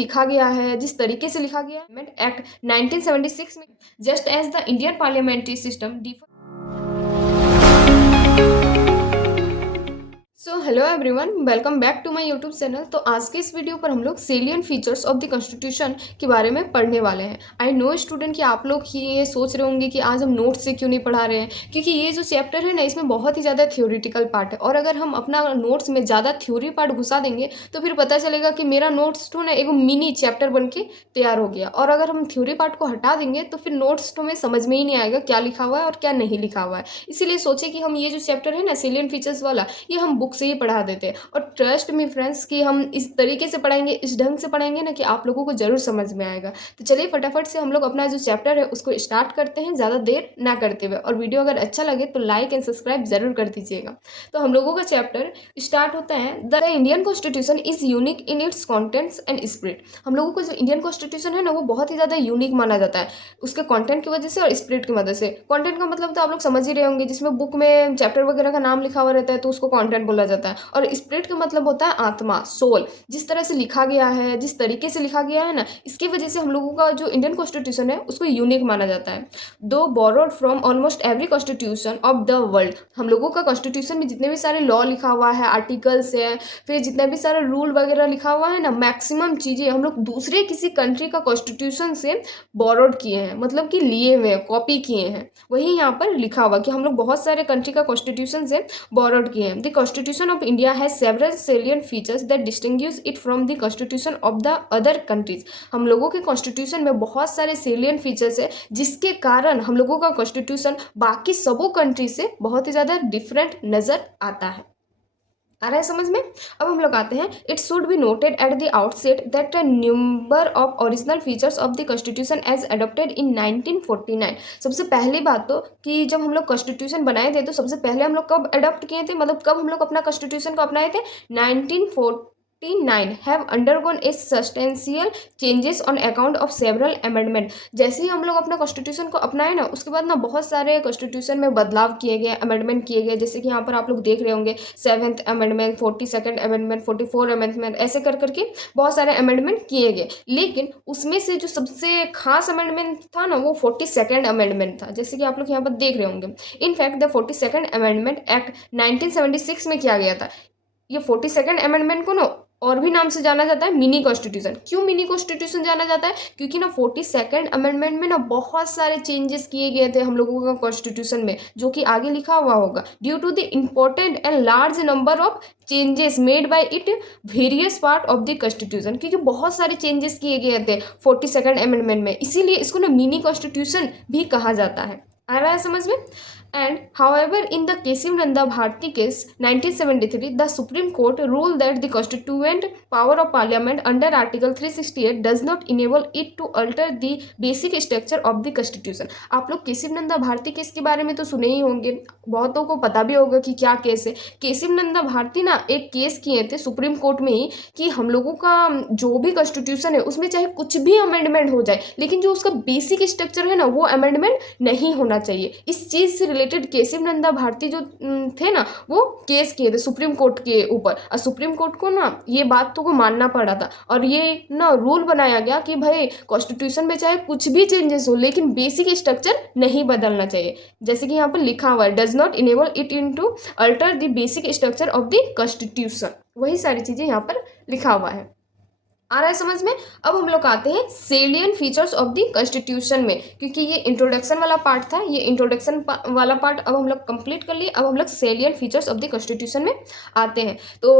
लिखा गया है, जिस तरीके से लिखा गया है एक्ट 1976 में, just as the Indian parliamentary system so hello everyone, welcome back to my YouTube channel. तो आज के इस वीडियो पर हम लोग salient features of the constitution के बारे में पढ़ने वाले हैं। आई नो स्टूडेंट कि आप लोग ये सोच रहे होंगे कि आज हम नोट्स से क्यों नहीं पढ़ा रहे हैं, क्योंकि ये जो चैप्टर है ना, इसमें बहुत ही ज़्यादा थ्योरेटिकल पार्ट है, और अगर हम अपना नोट्स में ज़्यादा थ्योरी पार्ट घुसा देंगे तो फिर पता चलेगा कि मेरा नोट्स तो ना एक मिनी चैप्टर बन के तैयार हो गया। और अगर हम थ्योरी पार्ट को हटा देंगे तो फिर नोट्स तो हमें समझ में ही नहीं आएगा क्या लिखा हुआ है और क्या नहीं लिखा हुआ है। इसीलिए सोचे कि हम ये जो चैप्टर है ना सेलियन फीचर्स वाला, ये हम बुक से ही पढ़ा देते हैं। और ट्रस्ट मी फ्रेंड्स कि हम इस तरीके से पढ़ाएंगे, इस ढंग से पढ़ाएंगे ना, कि आप लोगों को जरूर समझ में आएगा। तो चलिए फटाफट से हम लोग अपना जो चैप्टर है उसको स्टार्ट करते हैं, ज़्यादा देर ना करते हुए। और वीडियो अगर अच्छा लगे तो लाइक एंड सब्सक्राइब जरूर कर दीजिएगा। तो हम लोगों का चैप्टर स्टार्ट होता है, the Indian constitution is unique in its contents and spirit. हम लोगों को जो इंडियन कॉन्स्टिट्यूशन है ना, वो बहुत ही ज़्यादा यूनिक माना जाता है उसके कॉन्टेंट की वजह से और स्पिरिट की मदद से। कॉन्टेंट का मतलब तो आप लोग समझ ही रहे होंगे, जिसमें बुक में चैप्टर वगैरह का नाम लिखा हुआ रहता है तो उसको कॉन्टेंट बोला जाता है। और स्पिरिट का मतलब होता है आत्मा, सोल। जिस तरह से लिखा गया है, जिस तरीके से लिखा गया है ना, इसकी वजह से हम लोगों का जो इंडियन कॉन्स्टिट्यूशन है उसको यूनिक माना जाता है। दो borrowed from almost every constitution of the world. हम लोगों का कॉन्स्टिट्यूशन में जितने भी सारे लॉ लिखा हुआ है, आर्टिकल्स है, फिर जितने भी सारे रूल वगैरह लिखा हुआ है ना, मैक्सिमम चीज़ें हम लोग दूसरे किसी कंट्री का कॉन्स्टिट्यूशन से बोरोड किए हैं, मतलब कि लिए हुए हैं, कॉपी किए हैं। वही यहाँ पर लिखा हुआ कि हम लोग बहुत सारे कंट्री का कॉन्स्टिट्यूशन से बोरोड किए हैं। The constitution of India has several salient features that distinguish it from the constitution of the other countries. हम लोगों के कॉन्स्टिट्यूशन में बहुत सारे सेलियंट फीचर्स है, जिसके कारण हम लोगों का कॉन्स्टिट्यूशन बाकी सबों कंट्री से बहुत ही ज़्यादा डिफरेंट नज़र आता है। आ रहा है समझ में? अब हम लोग आते हैं, it should be noted at the outset that a number of original features of the constitution as adopted in 1949। सबसे पहली बात तो कि जब हम लोग कॉन्स्टिट्यूशन बनाए थे तो सबसे पहले हम लोग कब अडॉप्ट किए थे, मतलब कब हम लोग अपना कॉन्स्टिट्यूशन को अपनाए थे? 1949 have undergone a substantial changes on account of several amendment। जैसे ही हम लोग अपना कॉन्स्टिट्यूशन को अपनाए ना, उसके बाद ना बहुत सारे कॉन्स्टिट्यूशन में बदलाव किए गए, अमेंडमेंट किए गए। जैसे कि यहाँ पर आप लोग देख रहे होंगे 7th amendment, 42nd amendment, 44 amendment, ऐसे कर करके बहुत सारे अमेंडमेंट किए गए। लेकिन उसमें से जो सबसे खास अमेंडमेंट था ना, वो 42nd अमेंडमेंट था, जैसे कि आप लोग यहाँ पर देख रहे होंगे। In fact the 42nd amendment act 1976 में किया गया था। ये 42nd अमेंडमेंट को ना और भी नाम से जाना जाता है मिनी कॉन्स्टिट्यूशन। क्यों मिनी कॉन्स्टिट्यूशन जाना जाता है? क्योंकि ना 42nd अमेंडमेंट में ना बहुत सारे चेंजेस किए गए थे हम लोगों का कॉन्स्टिट्यूशन में, जो कि आगे लिखा हुआ होगा। Due to the important and large number of changes made by it various part of the constitution, क्योंकि बहुत सारे चेंजेस किए गए थे 42nd अमेंडमेंट में, इसीलिए इसको ना मिनी कॉन्स्टिट्यूशन भी कहा जाता है। आ रहा है समझ में? And however, in the Kesim Nanda Bharti case 1973, the Supreme Court ruled that the constituent power of Parliament under Article 368 does not enable it to alter the basic structure of the Constitution। आप लोग केसिम Nanda Bharti case के बारे में तो सुने ही होंगे, बहुतों को पता भी होगा कि क्या केस है। केसिम नंदा भारती ना एक केस किए थे सुप्रीम कोर्ट में ही कि हम लोगों का जो भी कॉन्स्टिट्यूशन है उसमें चाहे कुछ भी अमेंडमेंट हो जाए, लेकिन जो उसका बेसिक स्ट्रक्चर है ना, वो अमेंडमेंट नहीं होना चाहिए। इस चीज़ से रिलेटेड केसिम नंदा भारती जो थे ना, वो केस किए थे सुप्रीम कोर्ट के ऊपर। और सुप्रीम कोर्ट को ना ये बात तो को मानना पड़ा था, और ये ना रूल बनाया गया कि भाई कॉन्स्टिट्यूशन में चाहे कुछ भी चेंजेस हो, लेकिन बेसिक स्ट्रक्चर नहीं बदलना चाहिए। जैसे कि यहाँ पर लिखा हुआ है, does not enable it in to alter the basic structure of the constitution. वही सारी चीज़ें यहाँ पर लिखा हुआ है। आ रहा है समझ में? अब हम लोग आते हैं सेलियन फीचर्स ऑफ द कॉन्स्टिट्यूशन में, क्योंकि ये इंट्रोडक्शन वाला पार्ट था, ये इंट्रोडक्शन वाला पार्ट अब हम लोग कंप्लीट कर लिए। अब हम लोग salient features of the constitution में आते हैं। तो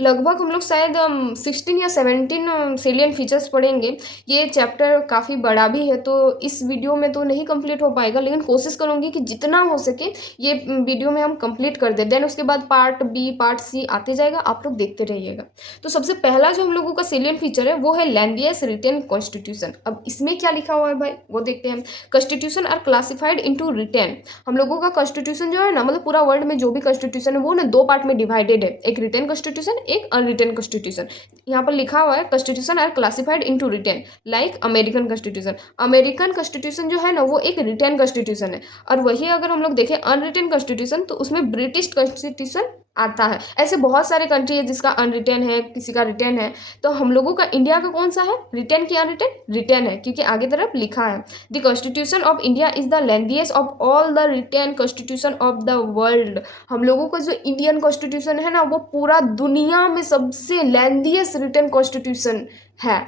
लगभग हम लोग शायद 16 या 17 सेलियन फीचर्स पढ़ेंगे। ये चैप्टर काफ़ी बड़ा भी है, तो इस वीडियो में तो नहीं कंप्लीट हो पाएगा, लेकिन कोशिश करूँगी कि जितना हो सके ये वीडियो में हम कंप्लीट कर दें। देन उसके बाद पार्ट बी, पार्ट सी आते जाएगा, आप लोग देखते रहिएगा। तो सबसे पहला जो हम लोगों का सेलियन फीचर है वो है लैंडियस रिटेन कॉन्स्टिट्यूशन। अब इसमें क्या लिखा हुआ है भाई, वो देखते हैं। Constitution are classified into written. हम लोगों का कॉन्स्टिट्यूशन जो है ना, मतलब पूरा वर्ल्ड में जो भी कॉन्स्टिट्यूशन है वो ना दो पार्ट में डिवाइडेड है, एक रिटेन कॉन्स्टिट्यूशन, एक अनरिटेन कॉन्स्टिट्यूशन। यहाँ पर लिखा हुआ है constitution are classified into written, like American constitution. American constitution जो है ना, वो एक रिटेन कॉन्स्टिट्यूशन है, और वही अगर हम लोग देखें अनरिटेन कॉन्स्टिट्यूशन, तो उसमें ब्रिटिश कॉन्स्टिट्यूशन आता है। ऐसे बहुत सारे कंट्री है जिसका अनरिटेन है, किसी का रिटेन है। तो हम लोगों का इंडिया का कौन सा है रिटर्न, क्या रिटर्न रिटर्न है क्योंकि आगे तरफ लिखा है the constitution of India is the lengthiest of all the return constitution of the world. हम लोगों का जो इंडियन कॉन्स्टिट्यूशन है ना वो पूरा दुनिया में सबसे लेंथीएस्ट रिटर्न कॉन्स्टिट्यूशन है।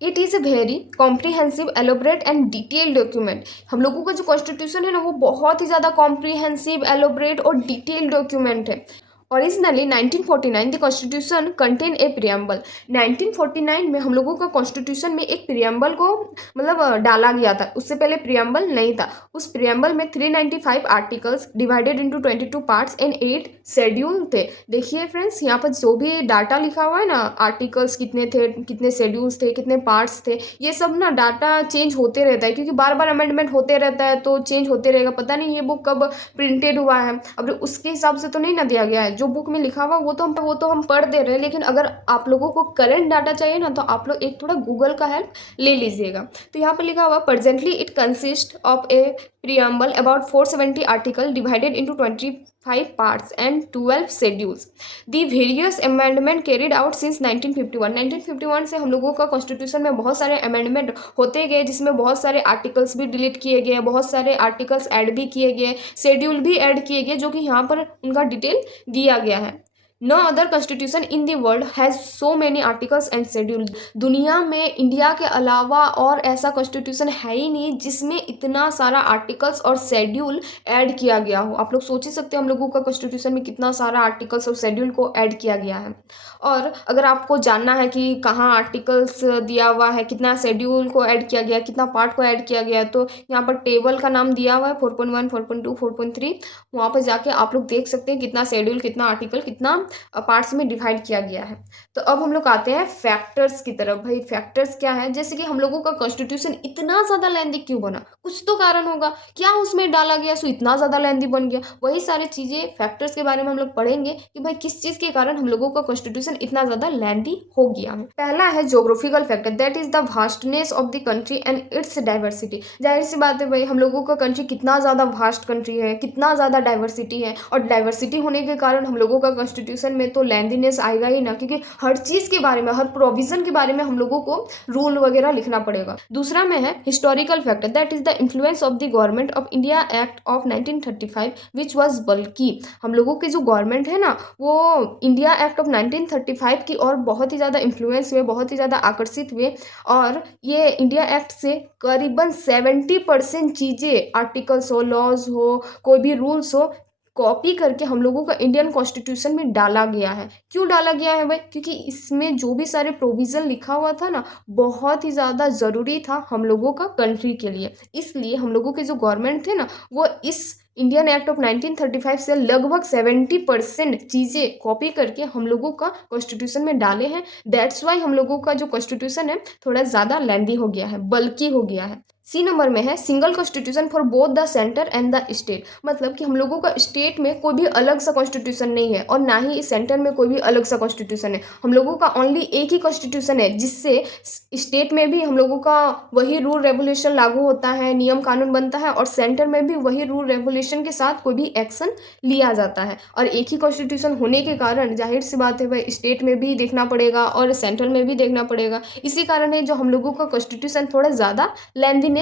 It is a very comprehensive elaborate and detail document. हम लोगों का जो कॉन्स्टिट्यूशन है ना वो बहुत ही ज़्यादा कॉम्प्रीहेंसिव एलोबरेट और डिटेल डॉक्यूमेंट है। Originally 1949 the constitution contain a preamble. 1949 में हम लोगों का कॉन्स्टिट्यूशन में एक प्रियम्बल को मतलब डाला गया था, उससे पहले प्रियम्बल नहीं था। उस प्रियम्बल में 395 articles divided into 22 parts and 8 schedule थे। देखिए फ्रेंड्स यहाँ पर जो भी डाटा लिखा हुआ है ना, आर्टिकल्स कितने थे, कितने शेड्यूल्स थे, कितने पार्ट्स थे, ये सब ना डाटा चेंज होते रहता है क्योंकि बार बार अमेंडमेंट होते रहता है तो चेंज होते रहेगा। पता नहीं ये बुक कब प्रिंटेड हुआ है, अब उसके हिसाब से तो नहीं ना दिया गया है। जो बुक में लिखा हुआ वो तो हम पढ़ दे रहे हैं, लेकिन अगर आप लोगों को करंट डाटा चाहिए ना तो आप लोग एक थोड़ा गूगल का हेल्प ले लीजिएगा। तो यहाँ पर लिखा हुआ presently it consist of A preamble about 470 article divided into 25 parts and 12 schedules. The various amendment carried out since 1951. 1951 से हम लोगों का कॉन्स्टिट्यूशन में बहुत सारे अमेंडमेंट होते गए जिसमें बहुत सारे आर्टिकल्स भी डिलीट किए गए, बहुत सारे आर्टिकल्स ऐड भी किए गए, शेड्यूल भी ऐड किए गए जो कि यहाँ पर उनका डिटेल दिया गया है। No other constitution in the world has so many articles and schedule. दुनिया में इंडिया के अलावा और ऐसा कॉन्स्टिट्यूशन है ही नहीं जिसमें इतना सारा आर्टिकल्स और शेड्यूल ऐड किया गया हो। आप लोग सोच ही सकते हैं हम लोगों का कॉन्स्टिट्यूशन में कितना सारा आर्टिकल्स और शेड्यूल को ऐड किया गया है। और अगर आपको जानना है कि कहाँ आर्टिकल्स दिया हुआ है, कितना शेड्यूल को ऐड किया गया, कितना पार्ट को ऐड किया गया है, तो यहाँ पर टेबल का नाम दिया हुआ है 4.1, 4.2, 4.3। वहाँ पर जाके आप लोग देख सकते हैं कितना शेड्यूल, कितना आर्टिकल, कितना पार्ट्स में डिवाइड किया गया है। तो अब हम लोग आते हैं फैक्टर्स की तरफ। भाई फैक्टर्स क्या है, जैसे कि हम लोगों का कॉन्स्टिट्यूशन इतना ज़्यादा लेंदी क्यों बना, कुछ तो कारण होगा, क्या उसमें डाला गया सो इतना ज़्यादा लेंदी बन गया। वही सारी चीज़ें फैक्टर्स के बारे में हम लोग पढ़ेंगे कि भाई किस चीज़ के कारण हम लोगों का कॉन्स्टिट्यूशन इतना ज़्यादा लेंदी हो गया है। पहला है geographical factor, that is the vastness of the country and it's diversity. जाहिर सी बात है भाई हम लोगों का कंट्री कितना ज़्यादा वास्ट कंट्री है, कितना ज़्यादा डाइवर्सिटी है, और डाइवर्सिटी होने के कारण हम लोगों का कॉन्स्टिट्यूशन में तो लेंदीनेस आएगा ही ना, क्योंकि हर चीज़ के बारे में, हर प्रोविजन के बारे में हम लोगों को रूल वगैरह लिखना पड़ेगा। दूसरा में है historical factor, that is the influence of the government of India act of 1935 which was बल्कि। हम लोगों की जो गवर्नमेंट है ना वो इंडिया एक्ट ऑफ 1935 की और बहुत ही ज़्यादा इन्फ्लुएंस हुए, बहुत ही ज़्यादा आकर्षित हुए, और ये इंडिया एक्ट से करीबन 70% चीज़ें, आर्टिकल्स हो, लॉज हो, कोई भी रूल्स हो, कॉपी करके हम लोगों का इंडियन कॉन्स्टिट्यूशन में डाला गया है। क्यों डाला गया है भाई, क्योंकि इसमें जो भी सारे प्रोविज़न लिखा हुआ था ना बहुत ही ज़्यादा ज़रूरी था हम लोगों का कंट्री के लिए। इसलिए हम लोगों के जो गवर्नमेंट थे ना वो इस इंडियन एक्ट ऑफ 1935 से लगभग 70% चीज़ें कॉपी करके हम लोगों का कॉन्स्टिट्यूशन में डाले हैं। दैट्स वाई हम लोगों का जो कॉन्स्टिट्यूशन है थोड़ा ज़्यादा लेंदी हो गया है, बल्कि हो गया है। सी नंबर में है single constitution for both the centre and the state. मतलब कि हम लोगों का स्टेट में कोई भी अलग सा कॉन्स्टिट्यूशन नहीं है और ना ही सेंटर में कोई भी अलग सा कॉन्स्टिट्यूशन है। हम लोगों का ओनली एक ही कॉन्स्टिट्यूशन है जिससे स्टेट में भी हम लोगों का वही रूल रेगुलेशन लागू होता है, नियम कानून बनता है, और सेंटर में भी वही रूल रेगुलेशन के साथ कोई भी एक्शन लिया जाता है। और एक ही कॉन्स्टिट्यूशन होने के कारण जाहिर सी बात है भाई स्टेट में भी देखना पड़ेगा और सेंट्रल में भी देखना पड़ेगा। इसी कारण है जो हम लोगों का कॉन्स्टिट्यूशन थोड़ा ज़्यादा लेंदी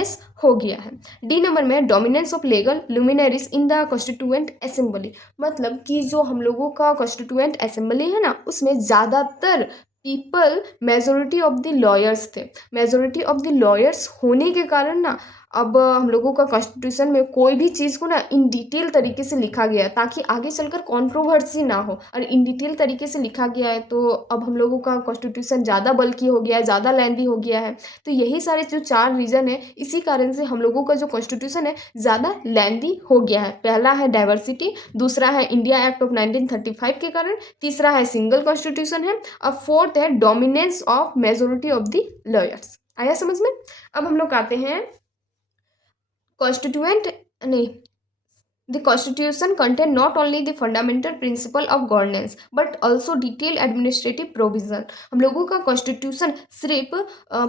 हो गया है। डी नंबर में dominance of legal luminaries in the constituent assembly. मतलब कि जो हम लोगों का कॉन्स्टिट्यूएंट असेंबली है ना उसमें ज़्यादातर people majority of the lawyers थे। मेजोरिटी ऑफ द लॉयर्स होने के कारण ना अब हम लोगों का कॉन्स्टिट्यूशन में कोई भी चीज़ को ना इन डिटेल तरीके से लिखा गया है ताकि आगे चलकर कंट्रोवर्सी ना हो, और इन डिटेल तरीके से लिखा गया है तो अब हम लोगों का कॉन्स्टिट्यूशन ज़्यादा बल्कि हो गया है, ज़्यादा लेंदी हो गया है। तो यही सारे जो 4 रीज़न है इसी कारण से हम लोगों का जो कॉन्स्टिट्यूशन है ज़्यादा लेंदी हो गया है। पहला है डाइवर्सिटी, दूसरा है इंडिया एक्ट ऑफ 1935 के कारण, तीसरा है सिंगल कॉन्स्टिट्यूशन है, और फोर्थ है dominance of majority of the lawyers. आया समझ में। अब हम लोग आते हैं कॉन्स्टिट्यूएंट नहीं The Constitution contain not only the fundamental principle of governance but also detailed administrative provision। हम लोगों का कॉन्स्टिट्यूशन सिर्फ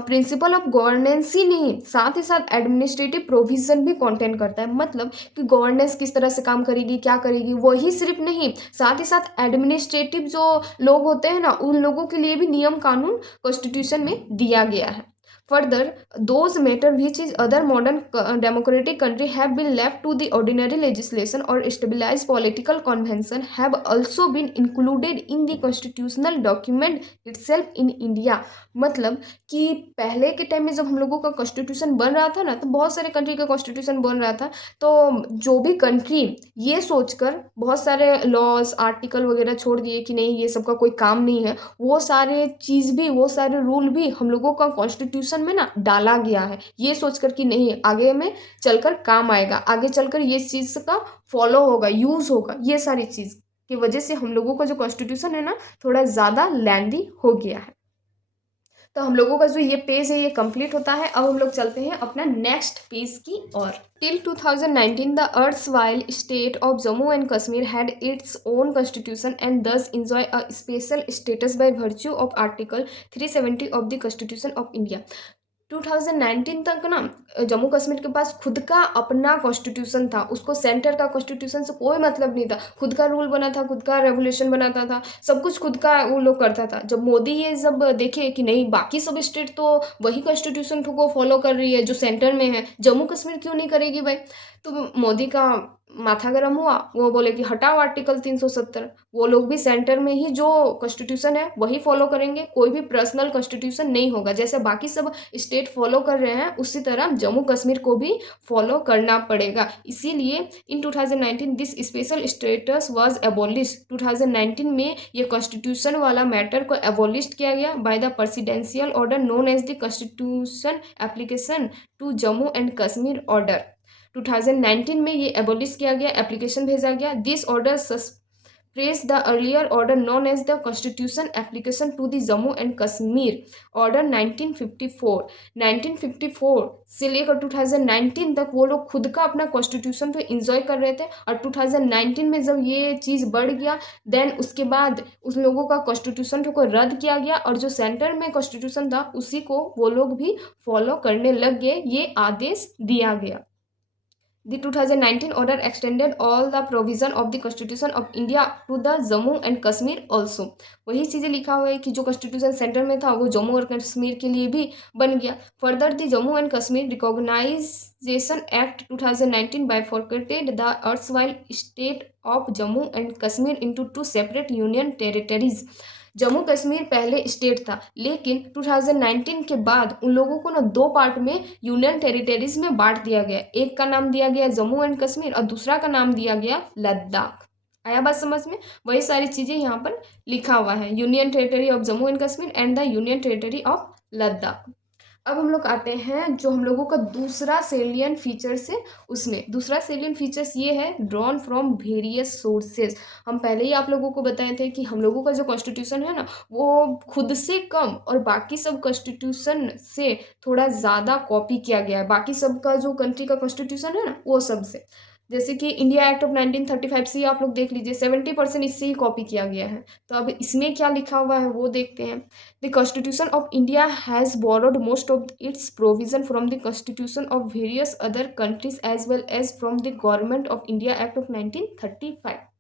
प्रिंसिपल ऑफ गवर्नेंस ही नहीं, साथ ही साथ एडमिनिस्ट्रेटिव प्रोविजन भी कंटेन करता है। मतलब कि गवर्नेंस किस तरह से काम करेगी, क्या करेगी, वही सिर्फ नहीं, साथ ही साथ एडमिनिस्ट्रेटिव जो लोग होते हैं ना, उन लोगों के लिए भी नियम कानून कॉन्स्टिट्यूशन में दिया गया है। Further, those matter which is other modern democratic country have been left to the ordinary legislation or stabilized political convention have also been included in the constitutional document itself in India। मतलब कि पहले के time में जब हम लोगों का constitution बन रहा था ना, तो बहुत सारे कंट्री का कॉन्स्टिट्यूशन बन रहा था, तो जो भी कंट्री ये सोचकर बहुत सारे लॉज आर्टिकल वगैरह छोड़ दिए कि नहीं ये सबका कोई काम नहीं है, वो सारे चीज़ भी, वो सारे रूल भी हम लोगों का कॉन्स्टिट्यूशन में ना डाला गया है, ये सोचकर कि नहीं आगे में चलकर काम आएगा, आगे चलकर ये चीज़ का फॉलो होगा, यूज़ होगा। ये सारी चीज़ की वजह से हम लोगों का जो कॉन्स्टिट्यूशन है ना, थोड़ा ज़्यादा लेंदी हो गया है। तो हम लोगों का जो ये पेज है ये कंप्लीट होता है। अब हम लोग चलते हैं अपना नेक्स्ट पेज की ओर। Till 2019 the erstwhile state of Jammu and Kashmir had its own constitution and thus enjoy a special status by virtue of article 370 of the constitution of India. 2019 तक ना जम्मू कश्मीर के पास खुद का अपना कॉन्स्टिट्यूशन था, उसको सेंटर का कॉन्स्टिट्यूशन से कोई मतलब नहीं था, खुद का रूल बना था, खुद का रेवोल्यूशन बनाता था, सब कुछ खुद का वो लोग करता था। जब मोदी ये जब देखे कि नहीं बाकी सब स्टेट तो वही कॉन्स्टिट्यूशन को फॉलो कर रही है जो सेंटर में है, जम्मू कश्मीर क्यों नहीं करेगी भाई, तो मोदी का माथा गर्म हुआ, वो बोले कि हटाओ आर्टिकल 370, वो लोग भी सेंटर में ही जो कॉन्स्टिट्यूशन है वही फॉलो करेंगे, कोई भी पर्सनल कॉन्स्टिट्यूशन नहीं होगा, जैसे बाकी सब स्टेट फॉलो कर रहे हैं उसी तरह जम्मू कश्मीर को भी फॉलो करना पड़ेगा। इसीलिए इन 2019 this special status was abolish. 2019 में ये कॉन्स्टिट्यूशन वाला मैटर को एबॉलिश किया गया by the presidential order known as the constitution application to Jammu and Kashmir order. 2019 में ये एबॉलिश किया गया, एप्लीकेशन भेजा गया। This order supersedes the earlier order known as the constitution application to the Jammu and Kashmir order 1954। 1954 से लेकर 2019 तक वो लोग खुद का अपना कॉन्स्टिट्यूशन तो इंजॉय कर रहे थे, और 2019 में जब ये चीज़ बढ़ गया देन उसके बाद उस लोगों का कॉन्स्टिट्यूशन को रद्द किया गया, और जो सेंटर में कॉन्स्टिट्यूशन था उसी को वो लोग भी फॉलो करने लग गए, ये आदेश दिया गया। The 2019 order extended all the provision of the Constitution of India to the Jammu and Kashmir also। वही चीज़ें लिखा हुआ है कि जो कॉन्स्टिट्यूशन सेंटर में था वो जम्मू और कश्मीर के लिए भी बन गया। Further the Jammu and Kashmir reorganisation act 2019 bifurcated the erstwhile state of Jammu and Kashmir into two separate union territories. Jammu Kashmir पहले स्टेट था, लेकिन 2019 के बाद उन लोगों को ना दो पार्ट में यूनियन टेरिटरीज में बांट दिया गया। एक का नाम दिया गया जम्मू एंड कश्मीर और दूसरा का नाम दिया गया लद्दाख। आया बात समझ में? वही सारी चीज़ें यहाँ पर लिखा हुआ है, union territory of Jammu and Kashmir and the union territory of Ladakh. अब हम लोग आते हैं जो हम लोगों का दूसरा सेलियन फीचर्स है, उसमें दूसरा सेलियन फीचर्स ये है ड्रॉन फ्रॉम वेरियस सोर्सेज। हम पहले ही आप लोगों को बताए थे कि हम लोगों का जो कॉन्स्टिट्यूशन है ना वो खुद से कम और बाकी सब कॉन्स्टिट्यूशन से थोड़ा ज़्यादा कॉपी किया गया है, बाकी सब का जो कंट्री का कॉन्स्टिट्यूशन है ना वो सब से। जैसे कि इंडिया एक्ट ऑफ 1935 से ही आप लोग देख लीजिए 70% इससे ही कॉपी किया गया है। तो अब इसमें क्या लिखा हुआ है वो देखते हैं। The constitution of India has borrowed most of its provision from the constitution of various other countries as well as from the government of India act of 1935।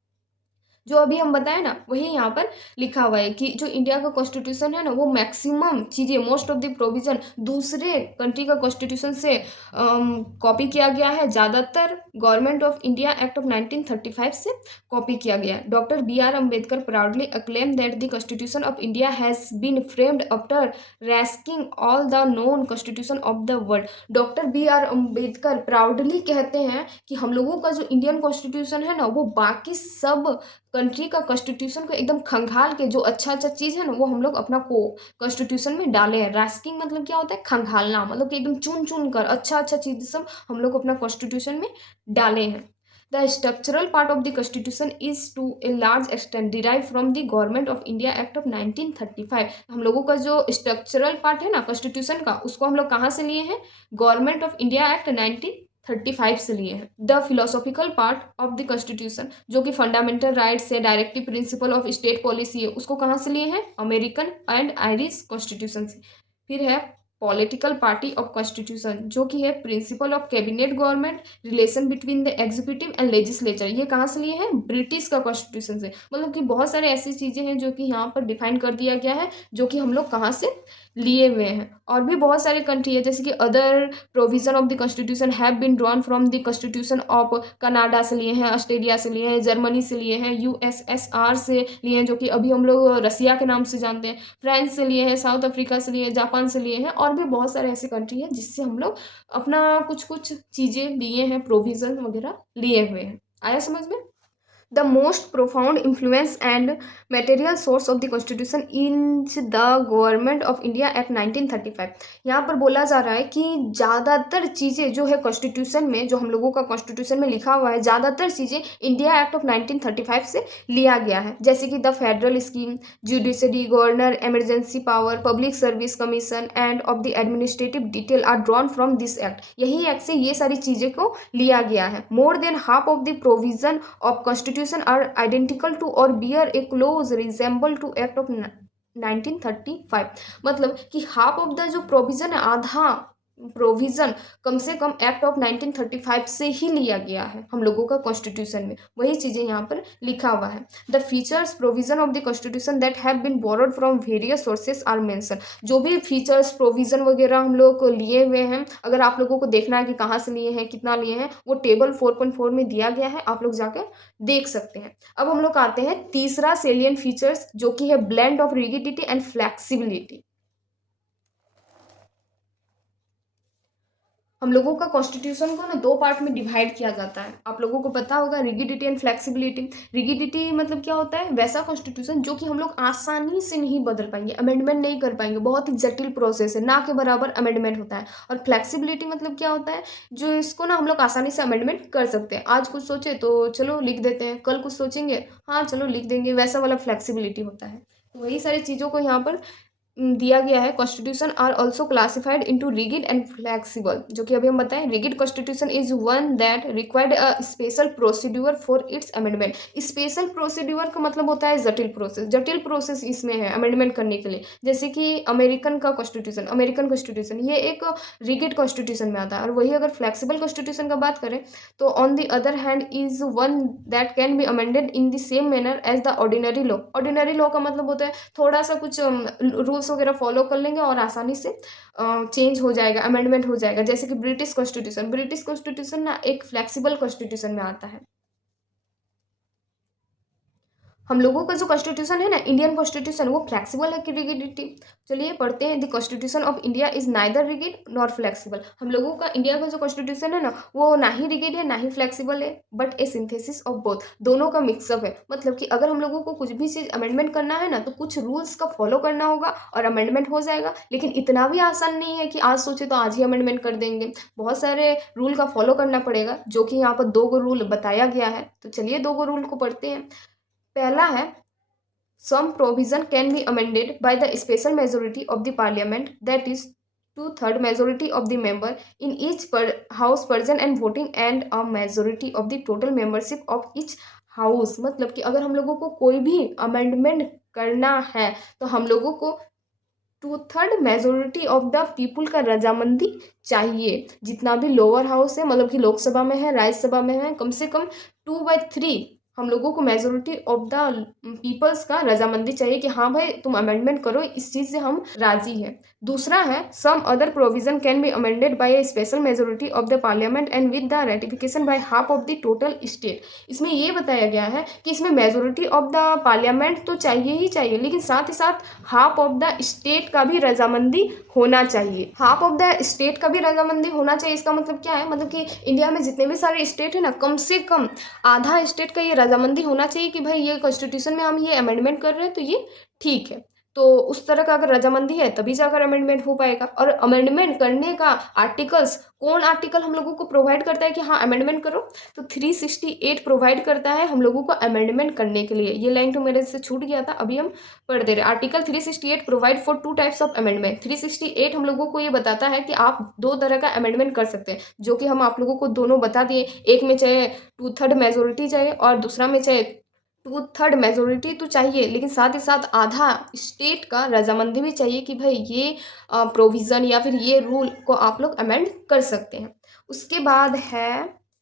जो अभी हम बताए ना वही यहाँ पर लिखा हुआ है कि जो इंडिया का कॉन्स्टिट्यूशन है ना वो मैक्सिमम चीज़ें मोस्ट ऑफ द प्रोविज़न दूसरे कंट्री का कॉन्स्टिट्यूशन से कॉपी किया गया है, ज़्यादातर government of India act of 1935 से कॉपी किया गया है। Doctor B R. Ambedkar proudly acclaim that the constitution of India has been framed after ransacking all the known constitution of the world. Doctor B R. Ambedkar proudly कहते हैं कि हम लोगों का जो इंडियन कॉन्स्टिट्यूशन है ना वो बाकी सब कंट्री का कॉन्स्टिट्यूशन को एकदम खंगाल के जो अच्छा अच्छा चीज़ है ना वो हम लोग अपना को कॉन्स्टिट्यूशन में डाले हैं। रैस्किंग मतलब क्या होता है? खंगालना, मतलब कि एकदम चुन चुन कर अच्छा अच्छा चीज़ सब हम लोग अपना कॉन्स्टिट्यूशन में डाले हैं। The structural part of the constitution is to a large extent derive from the government of India act of 1935। हम लोगों का जो स्ट्रक्चरल पार्ट है ना कॉन्स्टिट्यूशन का उसको हम लोग कहाँ से लिए हैं? गवर्नमेंट ऑफ इंडिया एक्ट 1935 1935 से लिए हैं। The philosophical part of the constitution, जो कि फंडामेंटल राइट्स है, directive principle of state policy है, उसको कहाँ से लिए हैं? अमेरिकन एंड आयरिश कॉन्स्टिट्यूशन से। फिर है पॉलिटिकल पार्टी ऑफ कॉन्स्टिट्यूशन, जो कि है principle of cabinet government, relation between the executive and legislature, ये कहाँ से लिए हैं? ब्रिटिश का कॉन्स्टिट्यूशन से। मतलब कि बहुत सारे ऐसी चीज़ें हैं जो कि यहाँ पर डिफाइन कर दिया गया है, जो कि हम लोग कहाँ से लिए हुए हैं। और भी बहुत सारे कंट्री है, जैसे कि other provision of the constitution have been drawn from the constitution of Canada से लिए हैं, ऑस्ट्रेलिया से लिए हैं, जर्मनी से लिए हैं, यूएसएसआर से लिए हैं, जो कि अभी हम लोग रसिया के नाम से जानते हैं, फ्रांस से लिए हैं, साउथ अफ्रीका से लिए हैं, जापान से लिए हैं, और भी बहुत सारे ऐसे कंट्री हैं जिससे हम लोग अपना कुछ कुछ चीज़ें लिए हैं, प्रोविज़न वगैरह लिए हुए हैं। आया समझ में? The most profound influence and material source of the constitution is the government of India at 1935। यहाँ पर बोला जा रहा है कि ज़्यादातर चीज़ें जो है कॉन्स्टिट्यूशन में, जो हम लोगों का कॉन्स्टिट्यूशन में लिखा हुआ है, ज़्यादातर चीज़ें इंडिया एक्ट ऑफ 1935 से लिया गया है। जैसे कि the federal scheme, judiciary, governor, emergency power, public service commission and of the administrative detail are drawn from this act. यही एक्ट से ये सारी चीज़ें को लिया गया है। More than half of the provision of constitution are identical to or bear a close resemble to act of 1935। मतलब कि हाफ ऑफ द जो प्रोविजन है, आधा प्रोविजन कम से कम एक्ट ऑफ 1935 से ही लिया गया है हम लोगों का कॉन्स्टिट्यूशन में। वही चीज़ें यहाँ पर लिखा हुआ है। The features provision of the constitution that have been borrowed from various sources are mention. जो भी फीचर्स प्रोविजन वगैरह हम लोग को लिए हुए हैं, अगर आप लोगों को देखना है कि कहाँ से लिए हैं, कितना लिए हैं, वो टेबल 4.4 में दिया गया है, आप लोग जाकर देख सकते हैं। अब हम लोग आते हैं तीसरा सेलियन फीचर्स, जो कि है blend of rigidity and flexibility. हम लोगों का कॉन्स्टिट्यूशन को ना दो पार्ट में डिवाइड किया जाता है। आप लोगों को पता होगा रिगिडिटी एंड फ्लेक्सिबिलिटी। रिगिडिटी मतलब क्या होता है? वैसा कॉन्स्टिट्यूशन जो कि हम लोग आसानी से नहीं बदल पाएंगे, अमेंडमेंट नहीं कर पाएंगे, बहुत ही जटिल प्रोसेस है, ना के बराबर अमेंडमेंट होता है। और फ्लेक्सिबिलिटी मतलब क्या होता है? जो इसको ना हम लोग आसानी से अमेंडमेंट कर सकते हैं। आज कुछ सोचे तो चलो लिख देते हैं, कल कुछ सोचेंगे, हाँ चलो लिख देंगे, वैसा वाला फ्लेक्सिबिलिटी होता है। तो वही सारी चीज़ों को यहाँ पर दिया गया है। Constitution are also classified into rigid and flexible, जो कि अभी हम बताएं। Rigid constitution is one that required a special procedure for its amendment. Special procedure का मतलब होता है जटिल प्रोसेस। जटिल प्रोसेस इसमें है अमेंडमेंट करने के लिए। जैसे कि अमेरिकन का कॉन्स्टिट्यूशन, अमेरिकन कॉन्स्टिट्यूशन ये एक रिगिड कॉन्स्टिट्यूशन में आता है। और वही अगर फ्लेक्सिबल कॉन्स्टिट्यूशन का बात करें तो on the other hand is one that can be amended in the same manner as the ordinary law. Ordinary law का मतलब होता है थोड़ा सा कुछ रूल्स वगैरह फॉलो कर लेंगे और आसानी से चेंज हो जाएगा, अमेंडमेंट हो जाएगा। जैसे कि ब्रिटिश कॉन्स्टिट्यूशन, ब्रिटिश कॉन्स्टिट्यूशन ना एक फ्लेक्सिबल कॉन्स्टिट्यूशन में आता है। हम लोगों का जो कॉन्स्टिट्यूशन है ना, इंडियन कॉन्स्टिट्यूशन, वो फ्लेक्सिबल है कि रिगिडिटी? चलिए पढ़ते हैं। The constitution of India is neither rigid nor flexible. हम लोगों का इंडिया का जो कॉन्स्टिट्यूशन है ना, वो ना ही रिगिड है ना ही फ्लेक्सिबल है, but A synthesis of both, दोनों का मिक्सअप है। मतलब कि अगर हम लोगों को कुछ भी चीज़ अमेंडमेंट करना है ना, तो कुछ रूल्स का फॉलो करना होगा और अमेंडमेंट हो जाएगा। लेकिन इतना भी आसान नहीं है कि आज सोचे तो आज ही अमेंडमेंट कर देंगे। बहुत सारे रूल का फॉलो करना पड़ेगा, जो कि यहाँ पर 2 रूल बताया गया है। तो चलिए 2 रूल को पढ़ते हैं। पहला है some provision can be amended by the special majority of the parliament, that is 2/3 majority of the member in each house present and voting and a majority of the total membership of each house। मतलब कि अगर हम लोगों को कोई भी amendment करना है तो हम लोगों को 2/3 मेजोरिटी ऑफ द पीपुल का रजामंदी चाहिए। जितना भी लोअर हाउस है, मतलब कि लोकसभा में है, राज्यसभा में है, कम से कम 2/3 हम लोगों को मेजोरिटी ऑफ द पीपल्स का रजामंदी चाहिए कि हाँ भाई तुम अमेंडमेंट करो, इस चीज़ से हम राजी हैं। दूसरा है some other provision can be amended by a special majority of the parliament and with the ratification by half of the total state. इसमें ये बताया गया है कि इसमें मेजोरिटी ऑफ द पार्लियामेंट तो चाहिए ही चाहिए, लेकिन साथ ही साथ हाफ ऑफ द स्टेट का भी रजामंदी होना चाहिए। हाफ ऑफ द स्टेट का भी रजामंदी होना चाहिए। इसका मतलब क्या है? मतलब कि इंडिया में जितने भी सारे स्टेट है ना, कम से कम आधा स्टेट का ये रजामंदी होना चाहिए कि भाई ये कॉन्स्टिट्यूशन में हम ये अमेंडमेंट कर रहे हैं तो ये ठीक है। तो उस तरह का अगर रजामंदी है तभी जाकर अमेंडमेंट हो पाएगा। और अमेंडमेंट करने का आर्टिकल्स, कौन आर्टिकल हम लोगों को प्रोवाइड करता है कि हाँ अमेंडमेंट करो, तो 368 प्रोवाइड करता है हम लोगों को अमेंडमेंट करने के लिए। ये लाइन तो मेरे से छूट गया था, अभी हम पढ़ दे रहे। Article 368 provide for 2 types of amendment. 368 हम लोगों को ये बताता है कि आप 2 तरह का अमेंडमेंट कर सकते हैं, जो कि हम आप लोगों को दोनों बता दिए। एक में चाहे 2/3 मेजोरिटी चाहिए और दूसरा में चाहे 2/3 मेजोरिटी तो चाहिए, लेकिन साथ ही साथ आधा स्टेट का रजामंदी भी चाहिए कि भाई ये प्रोविज़न या फिर ये रूल को आप लोग अमेंड कर सकते हैं। उसके बाद है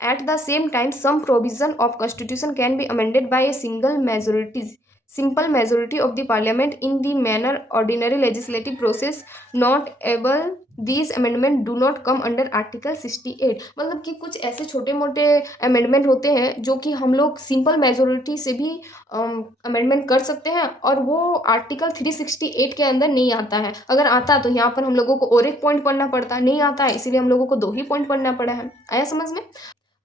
at the same time some provision of constitution can be amended by a simple majority of the parliament in the manner ordinary legislative process not able these amendment do not come under article 68। मतलब कि कुछ ऐसे छोटे मोटे amendment होते हैं जो कि हम लोग सिंपल मेजोरिटी से भी अमेंडमेंट कर सकते हैं, और वो आर्टिकल 368 के अंदर नहीं आता है। अगर आता तो यहाँ पर हम लोगों को और एक पॉइंट पढ़ना पड़ता, नहीं आता है इसीलिए हम लोगों को 2 ही पॉइंट पढ़ना पड़ा है। आया समझ में?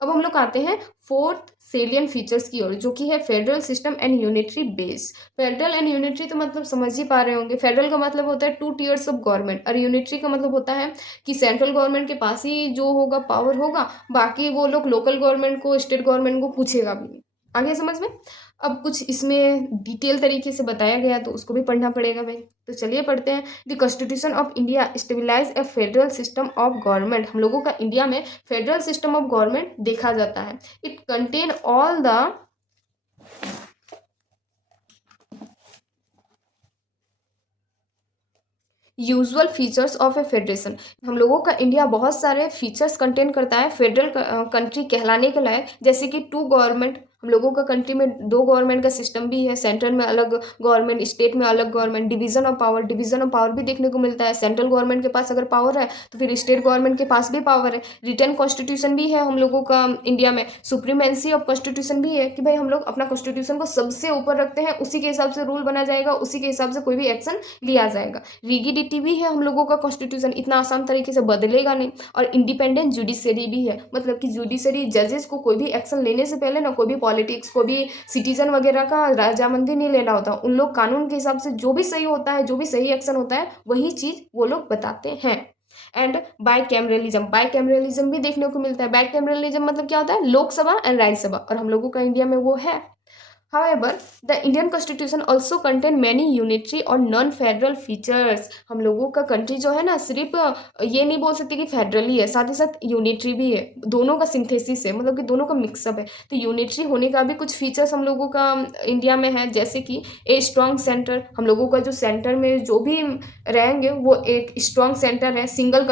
अब हम लोग आते हैं फोर्थ सेलियन फीचर्स की ओर, जो कि है federal system and unitary base. Federal and unitary तो मतलब समझ ही पा रहे होंगे। फेडरल का मतलब होता है 2 टियर्स ऑफ गवर्नमेंट, और यूनिटरी का मतलब होता है कि सेंट्रल गवर्नमेंट के पास ही जो होगा पावर होगा, बाकी वो लोग लोकल गवर्नमेंट को, स्टेट गवर्नमेंट को पूछेगा भी नहीं। आगे समझ में? अब कुछ इसमें डिटेल तरीके से बताया गया तो उसको भी पढ़ना पड़ेगा भाई। तो चलिए पढ़ते हैं। The constitution of India stabilize a federal system of government. हम लोगों का इंडिया में फेडरल सिस्टम ऑफ गवर्नमेंट देखा जाता है। It contain all the usual features of A federation. हम लोगों का इंडिया बहुत सारे फीचर्स कंटेन करता है फेडरल कंट्री कहलाने के लायक, जैसे कि 2 गवर्नमेंट। हम लोगों का कंट्री में 2 गवर्नमेंट का सिस्टम भी है, सेंट्रल में अलग गवर्नमेंट, स्टेट में अलग गवर्नमेंट। डिवीजन ऑफ पावर भी देखने को मिलता है। सेंट्रल गवर्नमेंट के पास अगर पावर है तो फिर स्टेट गवर्नमेंट के पास भी पावर है। रिटर्न कॉन्स्टिट्यूशन भी है हम लोगों का इंडिया में। सुप्रीमेंसी ऑफ कॉन्स्टिट्यूशन भी है कि भाई हम लोग अपना कॉन्स्टिट्यूशन को सबसे ऊपर रखते हैं, उसी के हिसाब से रूल बना जाएगा, उसी के हिसाब से कोई भी एक्शन लिया जाएगा। रिगिडिटी भी है हम लोगों का कॉन्स्टिट्यूशन, इतना आसान तरीके से बदलेगा नहीं। और इंडिपेंडेंट जुडिशरी भी है, मतलब कि जुडिशरी जजेस को कोई भी एक्शन लेने से पहले ना कोई भी पॉलिटिक्स, कोई भी सिटीजन वगैरह का रजामंदी नहीं लेना होता। उन लोग कानून के हिसाब से जो भी सही होता है, जो भी सही एक्शन होता है, वही चीज़ वो लोग बताते हैं। एंड बाइकैमरलिज्म भी देखने को मिलता है। बाइकैमरलिज्म मतलब क्या होता है? लोकसभा एंड राज्यसभा, और हम लोगों का इंडिया में वो है। However, the Indian Constitution also contain many unitary और नॉन फेडरल फीचर्स। हम लोगों का कंट्री जो है ना, सिर्फ ये नहीं बोल सकते कि फेडरल ही है, साथ ही साथ यूनिटरी भी है। दोनों का सिंथेसिस है, मतलब कि दोनों का मिक्सअप है। तो यूनिटरी होने का भी कुछ फीचर्स हम लोगों का इंडिया में है, जैसे कि ए स्ट्रॉन्ग सेंटर। हम लोगों का जो सेंटर में जो भी रहेंगे वो एक स्ट्रॉन्ग सेंटर है। सिंगल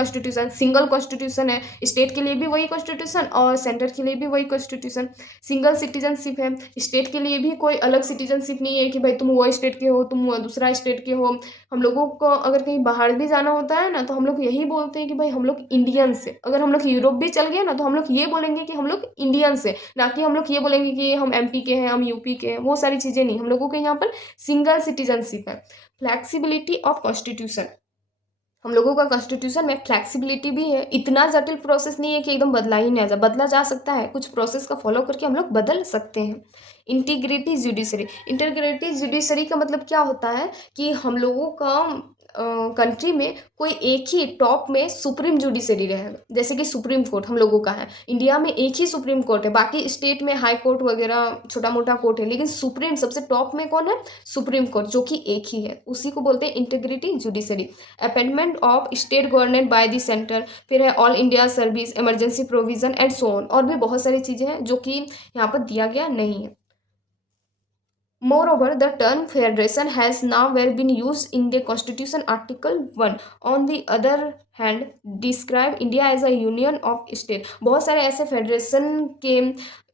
कॉन्स्टिट्यूशन है, स्टेट के लिए भी वही कॉन्स्टिट्यूशन और सेंटर के लिए भी वही कॉन्स्टिट्यूशन। सिंगल सिटीजनशिप है, स्टेट के लिए भी कोई अलग सिटीजनशिप नहीं है कि भाई तुम वो स्टेट के हो, तुम दूसरा स्टेट के हो। हम लोगों को अगर कहीं बाहर भी जाना होता है ना, तो हम लोग यही बोलते हैं कि भाई हम लोग इंडियंस है। अगर हम लोग यूरोप भी चल गए ना, तो हम लोग ये बोलेंगे कि हम लोग इंडियंस है, ना कि हम लोग ये बोलेंगे कि हम एमपी के हैं, हम यूपी के हैं। वो सारी चीज़ें नहीं, हम लोगों के यहाँ पर सिंगल सिटीजनशिप है। Flexibility of constitution. हम लोगों का कॉन्स्टिट्यूशन में फ्लैक्सिबिलिटी भी है। इतना जटिल प्रोसेस नहीं है कि एकदम बदला ही नहीं, बदला जा सकता है, कुछ प्रोसेस का फॉलो करके हम लोग बदल सकते हैं। इंटीग्रिटी जुडिशरी का मतलब क्या होता है कि हम लोगों का कंट्री में कोई एक ही टॉप में सुप्रीम जुडिशरी रहेगा। जैसे कि सुप्रीम कोर्ट हम लोगों का है, इंडिया में एक ही सुप्रीम कोर्ट है, बाकी स्टेट में हाई कोर्ट वगैरह छोटा मोटा कोर्ट है, लेकिन सुप्रीम सबसे टॉप में कौन है? सुप्रीम कोर्ट, जो कि एक ही है, उसी को बोलते हैं integrity judiciary. Appointment of state government by the centre, फिर है all India service, emergency provision and so on, और भी बहुत सारी चीज़ें हैं जो कि यहाँ पर दिया गया नहीं है। Moreover, the term federation has nowhere been used in the Constitution Article 1. On the other hand, describe India as a union of state. बहुत सारे ऐसे फेडरेशन के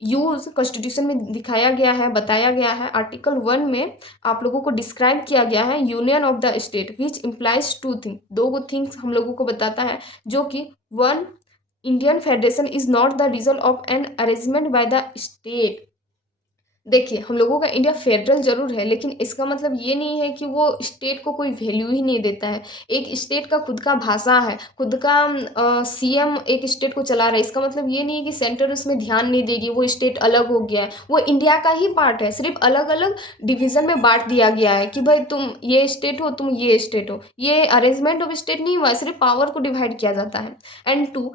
यूज़ कॉन्स्टिट्यूशन में दिखाया गया है, बताया गया है। आर्टिकल 1 में आप लोगों को डिस्क्राइब किया गया है union of the state, which implies 2 thing. 2 things हम लोगों को बताता है, जो कि 1, Indian federation is not the result of an arrangement by the state. देखिए, हम लोगों का इंडिया फेडरल ज़रूर है, लेकिन इसका मतलब ये नहीं है कि वो स्टेट को कोई वैल्यू ही नहीं देता है। एक स्टेट का खुद का भाषा है, खुद का सीएम एक स्टेट को चला रहा है, इसका मतलब ये नहीं है कि सेंटर उसमें ध्यान नहीं देगी, वो स्टेट अलग हो गया है। वो इंडिया का ही पार्ट है, सिर्फ़ अलग-अलग डिवीज़न में बाँट दिया गया है कि भाई तुम ये स्टेट हो, तुम ये स्टेट हो। ये अरेंजमेंट ऑफ स्टेट नहीं हुआ है, सिर्फ़ पावर को डिवाइड किया जाता है। And 2,